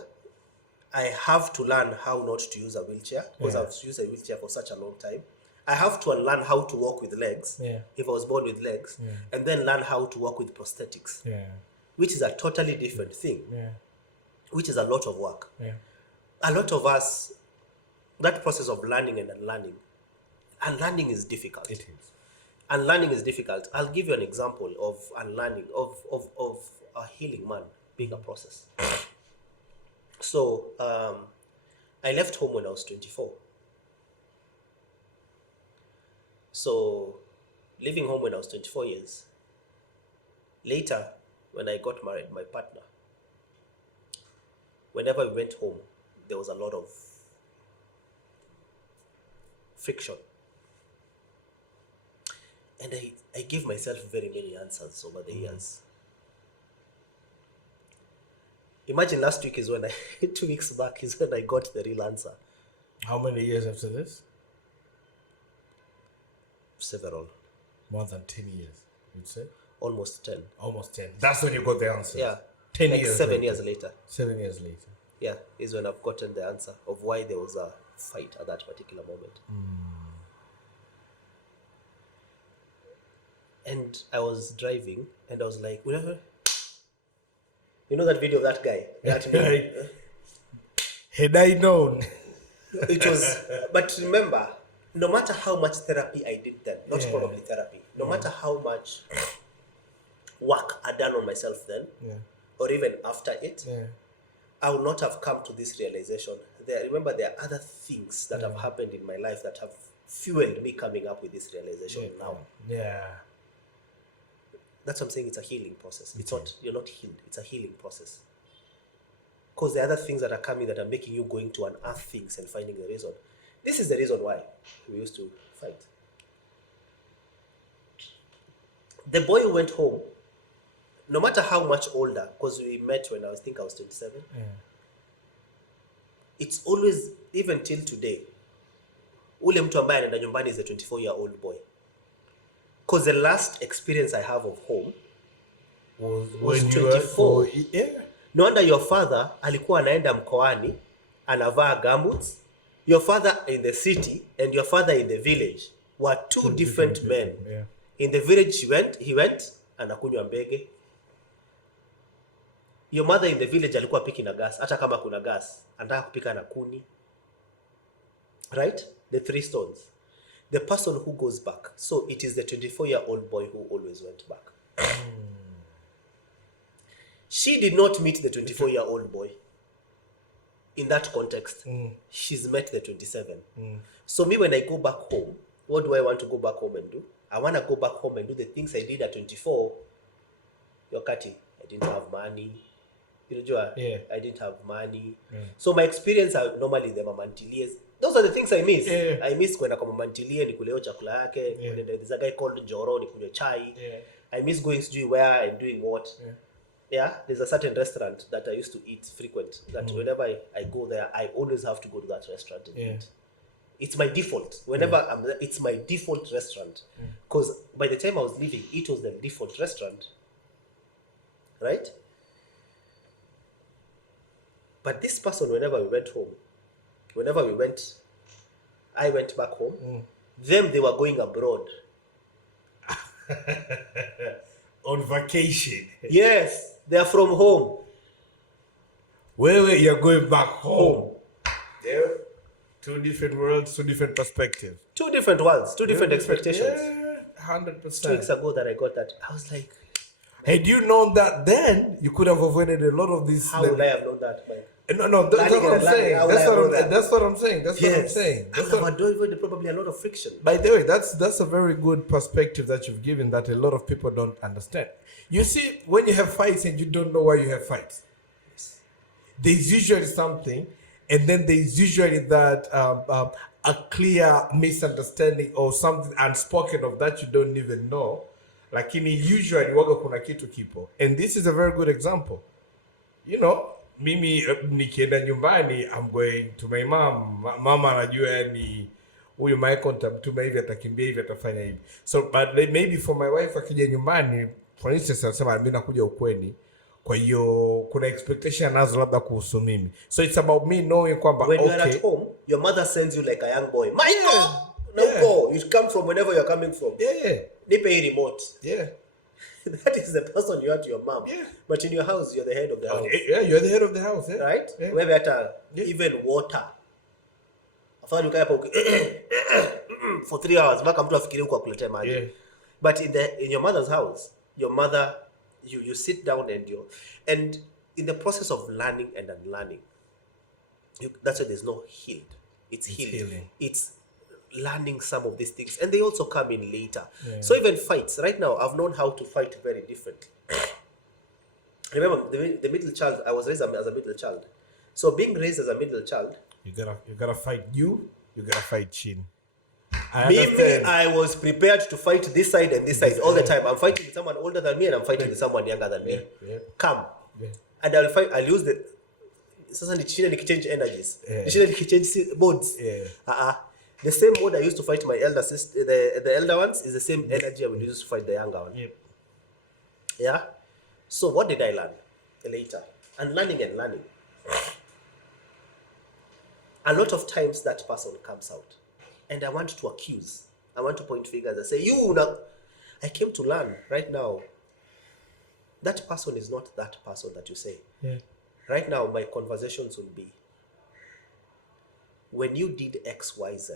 I have to learn how not to use a wheelchair because I've used a wheelchair for such a long time. I have to learn how to walk with legs if I was born with legs, and then learn how to walk with prosthetics, which is a totally different thing, which is a lot of work. A lot of us, that process of learning and unlearning is difficult. It is. Unlearning is difficult. I'll give you an example of unlearning, of a healing man being a process. So, I left home when I was 24. So, leaving home when I was 24 years. Later, when I got married, my partner, whenever we went home, there was a lot of friction. And I gave myself very many answers over the years. Imagine last week is when 2 weeks back is when I got the real answer. How many years after this? Several. More than 10 years, you'd say? Almost 10. Almost 10. That's when you got the answer. Yeah. 10 like years 7 later. years later. 7 years later. Yeah, is when I've gotten the answer of why there was a fight at that particular moment. And I was driving and I was like, whatever. You know that video of that guy? Had I known. It was, but remember, no matter how much therapy I did then, not probably therapy, no matter how much work I done on myself then, or even after it, I would not have come to this realization. Remember, there are other things that have happened in my life that have fueled me coming up with this realization now. Yeah. That's what I'm saying. It's a healing process. It's not, you're not healed. It's a healing process. Because there are other things that are coming that are making you going to unearth things and finding the reason. This is the reason why we used to fight. The boy who went home, no matter how much older, because we met when I was 27, it's always, even till today, ule mtu ambaye anaenda nyumbani is a 24-year-old boy. Because the last experience I have of home was 24. No wonder your father alikuwa anaenda mkoani anavaa gumboots. Your father in the city and your father in the village were two different men. Yeah. In the village he went anakunywa mbege. Your mother in the village alikuwa piki na gas, hata kama kuna gas anataka kupika na kuni. Right? The three stones. The person who goes back. So it is the 24-year-old boy who always went back. She did not meet the 24-year-old boy. In that context, she's met the 27. So me, when I go back home, what do I want to go back home and do? I want to go back home and do the things I did at 24. Yokati, I didn't have money. Yeah. I didn't have money. So my experience are normally the mamantilies. Those are the things I miss. Yeah. I miss kwenda kwa mamantilie nikuleo chakula yake. There's a guy called Njoro nikunywe chai. Yeah. I miss going to where and doing what. Yeah, there's a certain restaurant that I used to eat frequent. That whenever I go there, I always have to go to that restaurant and eat. It's my default. Whenever I'm there, it's my default restaurant. Because by the time I was leaving, it was the default restaurant. Right? But this person, whenever we went home, I went back home. Them, they were going abroad. On vacation. Yes, they are from home. Where you're going back home. Yeah. Two different worlds, two different perspectives. Two different worlds, two different expectations. Yeah, 100%. 2 weeks ago that I got that, I was like, had you known that then, you could have avoided a lot of this. how would I have known that, Mike? No, that's what I'm saying. That's what I'm saying. That's what I'm saying. I have avoided probably a lot of friction. By the way, that's a very good perspective that you've given that a lot of people don't understand. You see, when you have fights and you don't know why you have fights, there's usually something, and then there's usually that a clear misunderstanding or something unspoken of that you don't even know. Lakini usually waga kuna kitu kipo. And this is a very good example. You know, mimi nikienda nyumbani, I'm going to my mom. Mama anajua yani huyu Michael nitamtuma hivi, atakimbia hivi, atafanya hivi. So but maybe for my wife akija nyumbani, for instance anasema mimi nakuja ukweni. Kwa hiyo kuna expectation nazo labda kuhusu mimi. So it's about me knowing kwamba when you're at home, your mother sends you like a young boy. Michael! No, you come from whenever you're coming from. Yeah. Nipe hii remote. Yeah. That is the person you are to your mom. Yeah. But in your house, you're the head of the house. Yeah, you're the head of the house. Yeah. Right? Yeah. Wewe hata even water. Afadhali ukae hapo for 3 hours mpaka mtu afikirie uko akuletee maji. Yeah. But in your mother's house, your mother, you sit down and in the process of learning and unlearning, that's why there's no healed. It's healing. It's learning some of these things, and they also come in later. Yeah. So even fights, right now, I've known how to fight very differently. Remember, the middle child, I was raised as a middle child. So being raised as a middle child, you gotta fight you gotta fight Chin. I was prepared to fight this side and this side all the time. I'm fighting with someone older than me and I'm fighting with someone younger than me. Yeah. Come. Yeah. And I'll use the sasa nikichange energies. Nikichange modes. Yeah. The same mode I used to fight my elder sister, the elder ones, is the same energy I will use to fight the younger one. Yep. Yeah? So what did I learn later? And learning. A lot of times that person comes out. And I want to accuse. I want to point fingers and say, you now. I came to learn right now. That person is not that person that you say. Yeah. Right now, my conversations will be, when you did X, Y, Z,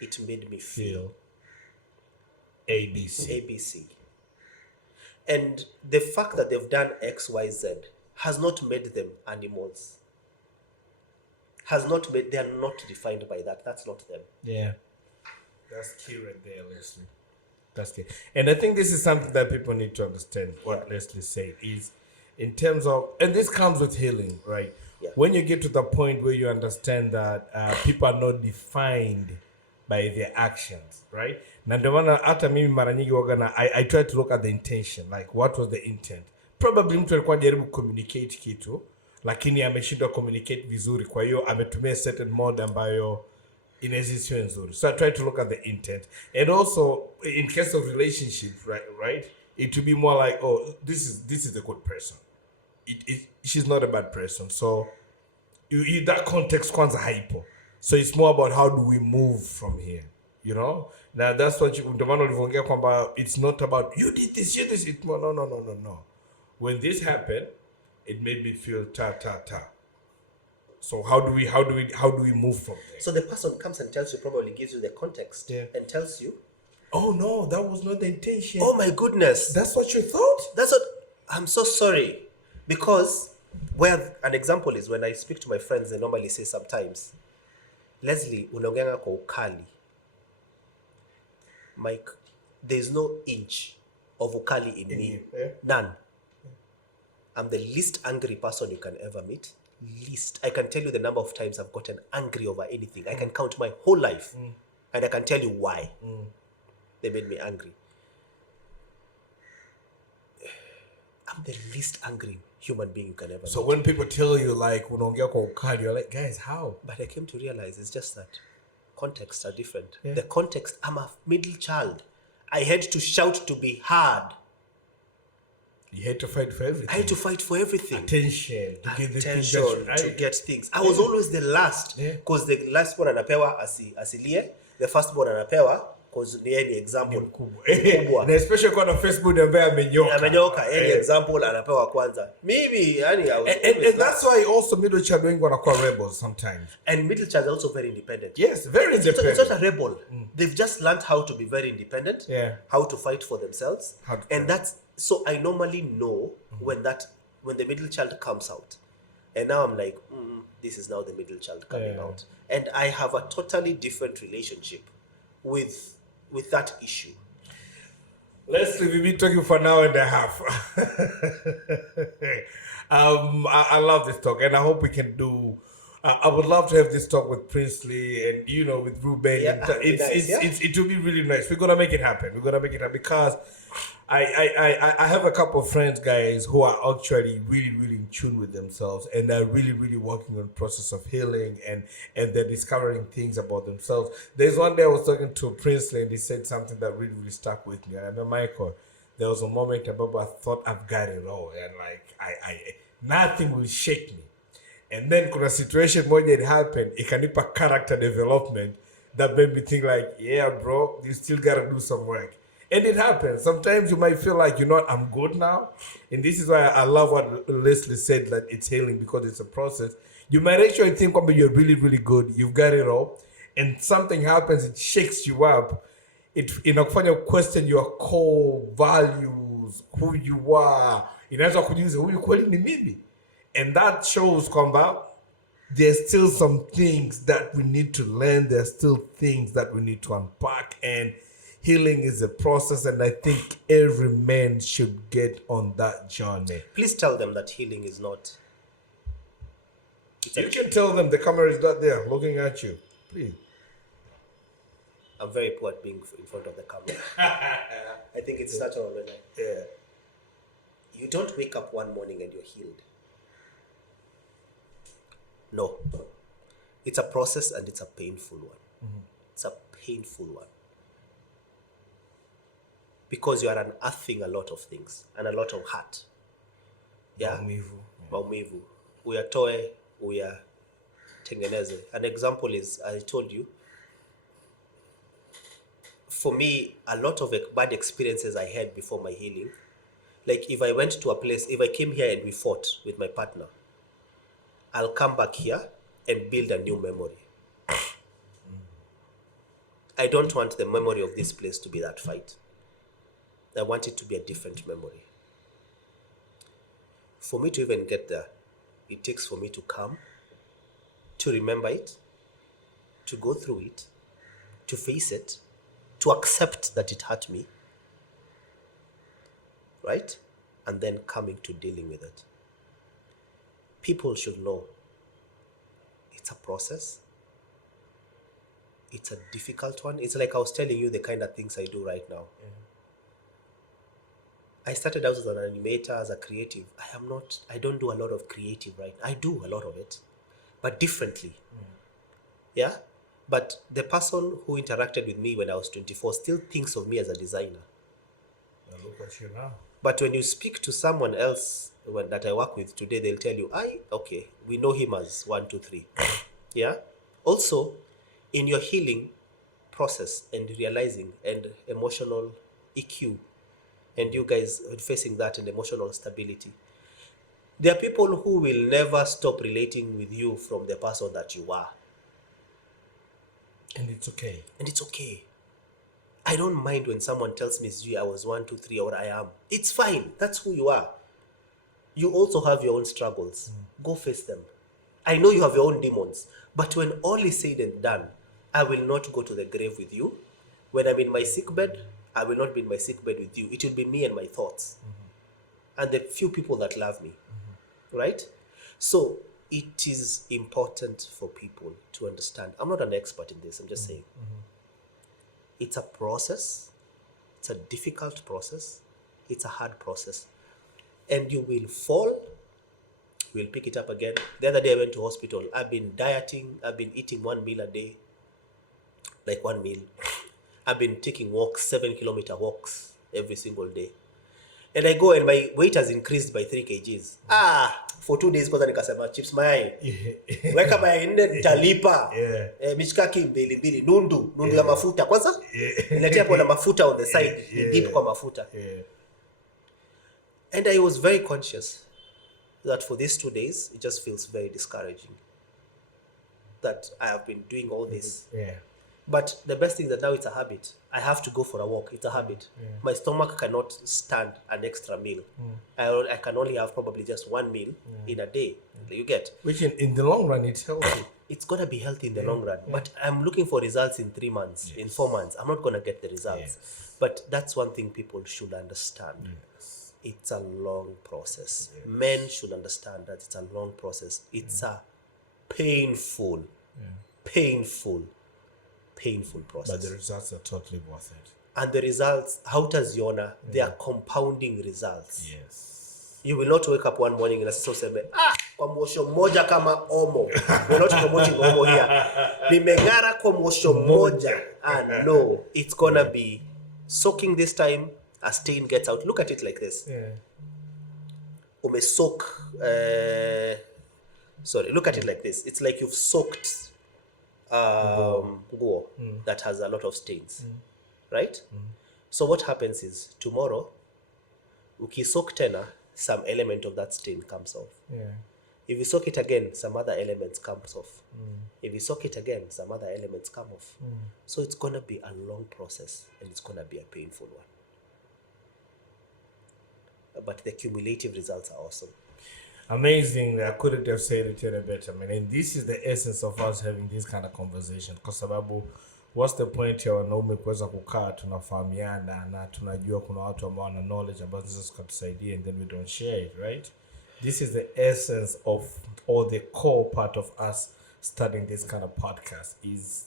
it made me feel ABC. And the fact that they've done X, Y, Z has not made them animals. They are not defined by that. That's not them. Yeah. That's key right there, Leslie. That's key. And I think this is something that people need to understand, what Leslie said, is in terms of, and this comes with healing, right? Yeah. When you get to the point where you understand that people are not defined by their actions, right? Na ndio maana hata mimi mara nyingi I try to look at the intention, like what was the intent. Probably mtu alikuwa anajaribu communicate kitu, lakini ameshindwa communicate vizuri, kwa hiyo ametumia certain mode ambayo inaweza siwe nzuri. So I try to look at the intent. And also in case of relationships, right? It would be more like, oh, this is a good person. she's not a bad person. So you that context kwanza haipo. So it's more about how do we move from here, you know? Now that's what ndio maana ulivyoongea kwamba it's not about you did this. It's more, no. When this happened, it made me feel ta. So how do we move from there? So the person comes and tells you, probably gives you the context, and tells you, oh no, that was not the intention. Oh my goodness. That's what you thought? That's what, I'm so sorry. Because where an example is when I speak to my friends, they normally say sometimes, Leslie, unaongeanga kwa ukali. Mike, there's no inch of ukali in me. None. I'm the least angry person you can ever meet. Least. I can tell you the number of times I've gotten angry over anything. I can count my whole life. And I can tell you why they made me angry. I'm the least angry human being you can ever meet. So when people tell you like unaongea kwa ukali, you're like, guys, how? But I came to realize it's just that contexts are different. The context, I'm a middle child. I had to shout to be heard. You had to fight for everything. I had to fight for everything. Attention. To get things. I was always the last. Because the last born anapewa asilie. The first born anapewa because ni example. Mkubwa. Na especially kwa na Facebook ambaye amenyoka. Amenyoka. Example anapewa kwanza. Maybe yani and that's why also middle child wengi wanakuwa rebels sometimes. And middle child are also very independent. Yes, very independent. It's not a rebel. They've just learned how to be very independent. How to fight for themselves. And that's so I normally know when the middle child comes out. And now I'm like, this is now the middle child coming out. And I have a totally different relationship with that issue. Leslie, we've been talking for an hour and a half. I love this talk, and I hope we can do. I would love to have this talk with Princely and with Ruben. It will be really nice. We're gonna make it happen. Because I have a couple of friends, guys, who are actually really, really in tune with themselves, and they're really, really working on process of healing, and they're discovering things about themselves. There's one day I was talking to Princely, and he said something that really, really stuck with me. And I mean, Michael, there was a moment about I thought I've got it all, and like I nothing will shake me. And then kuna situation moja it happened, ikanipa character development that made me think like, yeah, bro, you still gotta do some work. And it happens. Sometimes you might feel like, I'm good now. And this is why I love what Leslie said, that it's healing because it's a process. You might actually think, you're really, really good. You've got it all. And something happens, it shakes you up. It inakufanya question your core values, who you are. Inaanza kujiuliza, huyu kweli ni mimi? And that shows there's still some things that we need to learn. There's still things that we need to unpack. And healing is a process, and I think every man should get on that journey. Please tell them that healing is not. You can tell them the camera is not there looking at you. Please. I'm very poor at being in front of the camera. I think it's natural when you don't wake up one morning and you're healed. No. It's a process, and it's a painful one. It's a painful one. Because you are unearthing a lot of things and a lot of heart. Maumivu. Uyatoe, uyatengeneze. An example is, I told you, for me, a lot of bad experiences I had before my healing. Like if I went to a place, if I came here and we fought with my partner, I'll come back here and build a new memory. I don't want the memory of this place to be that fight. I want it to be a different memory. For me to even get there, it takes for me to come, to remember it, to go through it, to face it, to accept that it hurt me, right? And then coming to dealing with it. People should know it's a process. It's a difficult one. It's like I was telling you the kind of things I do right now. I started out as an animator, as a creative. I don't do a lot of creative right now. I do a lot of it, but differently. Yeah? But the person who interacted with me when I was 24 still thinks of me as a designer. Now look at you now. But when you speak to someone else that I work with today, they'll tell you, okay, we know him as 1, 2, 3. Yeah. Also, in your healing process and realizing and emotional EQ, and you guys facing that and emotional stability, there are people who will never stop relating with you from the person that you are. And it's okay. And it's okay. I don't mind when someone tells me, I was 1, 2, 3, or I am. It's fine. That's who you are. You also have your own struggles. Go face them. I know you have your own demons. But when all is said and done, I will not go to the grave with you. When I'm in my sick bed, I will not be in my sick bed with you. It will be me and my thoughts. And the few people that love me. Right? So it is important for people to understand. I'm not an expert in this. I'm just saying. It's a process. It's a difficult process. It's a hard process. And you will fall. We'll pick it up again. The other day I went to hospital. I've been dieting. I've been eating 1 meal a day. Like 1 meal. I've been taking walks, 7-kilometer walks every single day. And I go and my weight has increased by 3 kgs. For 2 days kwanza nikasema chips mayai. Weka mayai 4 nitalipa. Mishikaki mbili, nundu ya mafuta. Kwanza niletea hapo na mafuta on the side, dip kwa mafuta. And I was very conscious that for these 2 days it just feels very discouraging that I have been doing all this. But the best thing is that now it's a habit. I have to go for a walk. It's a habit. My stomach cannot stand an extra meal. I can only have probably just 1 meal in a day. You get? Which in the long run, it's healthy. It's going to be healthy in the long run. But I'm looking for results in 3 months, in 4 months. I'm not going to get the results. But that's one thing people should understand. It's a long process. Men should understand that it's a long process. It's a painful process. But the results are totally worth it. And the results, hautaziona, they are compounding results. Yes. You will not wake up one morning and say, kwa mwosho moja kama omo. We're not promoting omo here. Nimengara kwa mwosho moja. No, it's gonna be soaking this time, a stain gets out. Look at it like this. Look at it like this. It's like you've soaked guo that has a lot of stains, right? So what happens is tomorrow, ukisok tena, some element of that stain comes off. If you soak it again, some other elements comes off. If you soak it again, some other elements come off. So it's gonna be a long process and it's gonna be a painful one. But the cumulative results are awesome. Amazing. I couldn't have said it any better, man. And this is the essence of us having this kind of conversation. Kwa sababu, what's the point ya wanaume kuweza kukaa tunafahamiana na tunajua kuna watu ambao wana knowledge ambazo zikatusaidia and then we don't share it, right? This is the essence of, or the core part of us starting this kind of podcast is,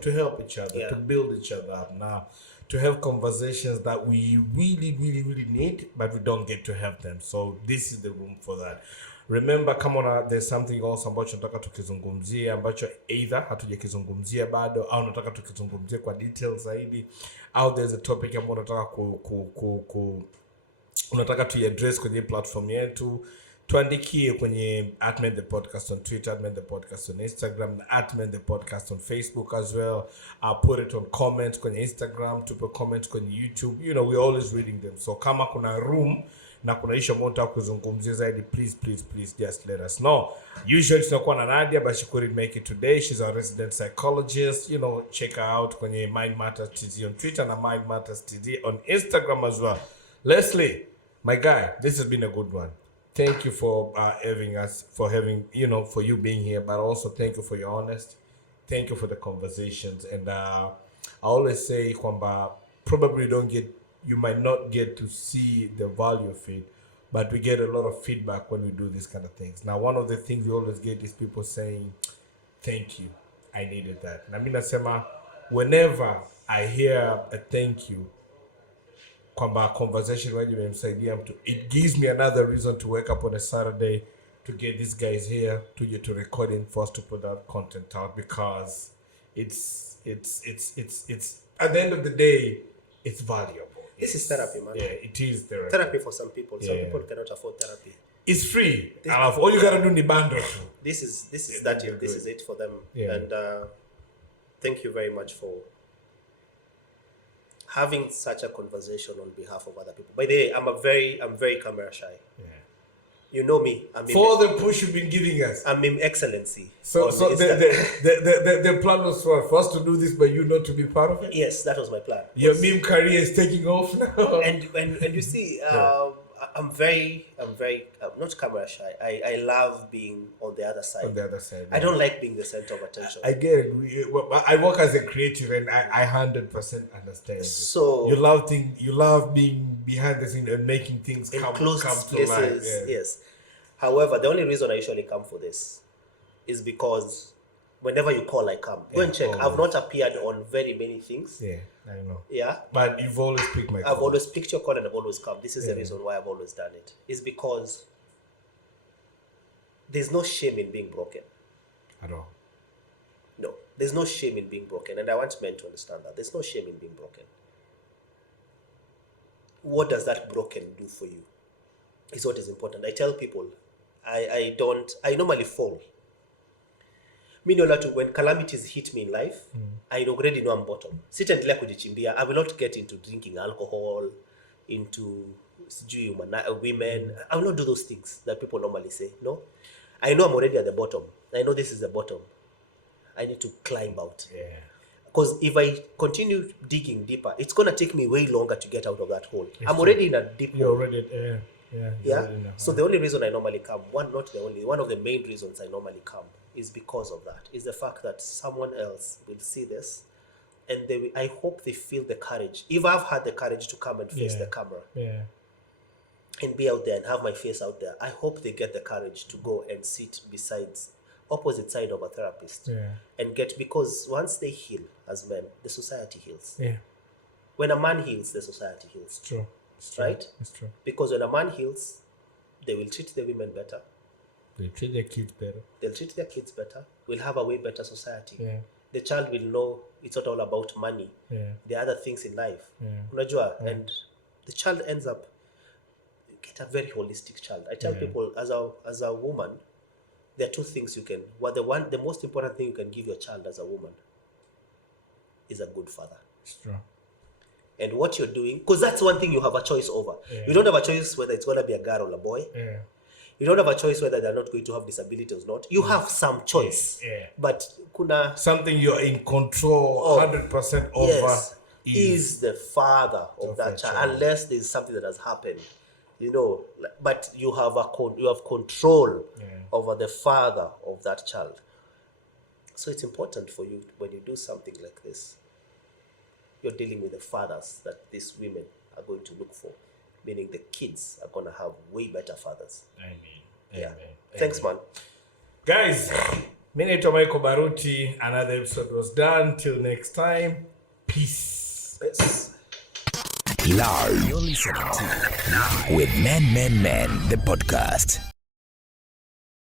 to help each other, to build each other up. Now, to have conversations that we really, really, really need, but we don't get to have them. So this is the room for that. Remember, there's something else ambacho nataka tukizungumzia ambacho either hatujakizungumzia bado au nataka tukizungumzia kwa details zaidi, au there's a topic ambayo nataka unataka tuiaddress kwenye platform yetu, tuandikie kwenye @menthepodcast on Twitter, @menthepodcast on Instagram, @menthepodcast on Facebook as well. Put it on comments kwenye Instagram, tupe comments kwenye YouTube. We're always reading them. So kama kuna room na kuna issue ambayo unataka kuzungumzia zaidi, please just let us know. Usually tunakuwa na Nadia, but she couldn't make it today. She's our resident psychologist. Check her out kwenye Mind Matters TZ on Twitter na Mind Matters TZ on Instagram as well. Leslie, my guy, this has been a good one. Thank you for for you being here, but also thank you for your honesty. Thank you for the conversations. And I always say, kwamba probably you might not get to see the value of it, but we get a lot of feedback when we do these kind of things. Now, one of the things we always get is people saying, thank you, I needed that. Na mimi nasema, whenever I hear a thank you, kwamba conversation when you imsaidia mtu, it gives me another reason to wake up on a Saturday to get these guys here to record and for us to put that content out, because it's at the end of the day, it's valuable. This is therapy, man. Yeah, it is therapy. Therapy for some people. Some people cannot afford therapy. It's free. All you gotta do is bundle. This is that. This is it for them. Yeah. And thank you very much for having such a conversation on behalf of other people. By the way, I'm very camera shy. Yeah. You know me. For the push you've been giving us. I'm in excellency. So the plan was for us to do this, but you not to be part of it? Yes, that was my plan. Your meme career is taking off now. And you see, I'm not camera shy. I love being on the other side. On the other side. I don't like being the center of attention. I get it. I work as a creative, and I 100% understand. So you love being behind the scene and making things come to life. Yeah. Yes. However, the only reason I usually come for this is because whenever you call, I come. Go and check. Always. I've not appeared on very many things. Yeah, I know. Yeah. But you've always picked my call. I've always picked your call and I've always come. This is the reason why I've always done it. It's because there's no shame in being broken. At all. No, there's no shame in being broken. And I want men to understand that. There's no shame in being broken. What does that broken do for you? Is what is important. I tell people, I normally fall. When calamities hit me in life, I already know I'm bottom. Sitaendelea kujichimbia. I will not get into drinking alcohol, into women. I will not do those things that people normally say. No, I know I'm already at the bottom. I know this is the bottom. I need to climb out. Yeah. Because if I continue digging deeper, it's gonna take me way longer to get out of that hole. I'm already in a deep hole. You're already Yeah. So the only reason I normally come, one of the main reasons I normally come is because of that. Is the fact that someone else will see this, and I hope they feel the courage. If I've had the courage to come and face the camera, and be out there and have my face out there, I hope they get the courage to go and sit besides opposite side of a therapist and because once they heal as men, the society heals. Yeah. When a man heals, the society heals. It's true. Right? It's true. Because when a man heals, they will treat the women better. They'll treat their kids better. They'll treat their kids better. We'll have a way better society. Yeah. The child will know it's not all about money. Yeah. There are other things in life. Yeah. Unajua, and the child ends up get a very holistic child. I tell people as a woman, there are two things you can. The most important thing you can give your child as a woman is a good father. It's true. And what you're doing, because that's one thing you have a choice over. Yeah. You don't have a choice whether it's going to be a girl or a boy. Yeah. You don't have a choice whether they're not going to have disability or not. You have some choice. Yeah. But kuna something you're in control 100% over is the father of that child, unless there's something that has happened. But you have control over the father of that child. So it's important for you when you do something like this. You're dealing with the fathers that these women are going to look for, meaning the kids are going to have way better fathers. Amen. Thanks, man. Guys, mi naitwa Michael Baruti. Another episode was done. Till next time, peace. Live. You're listening to With Men, the podcast.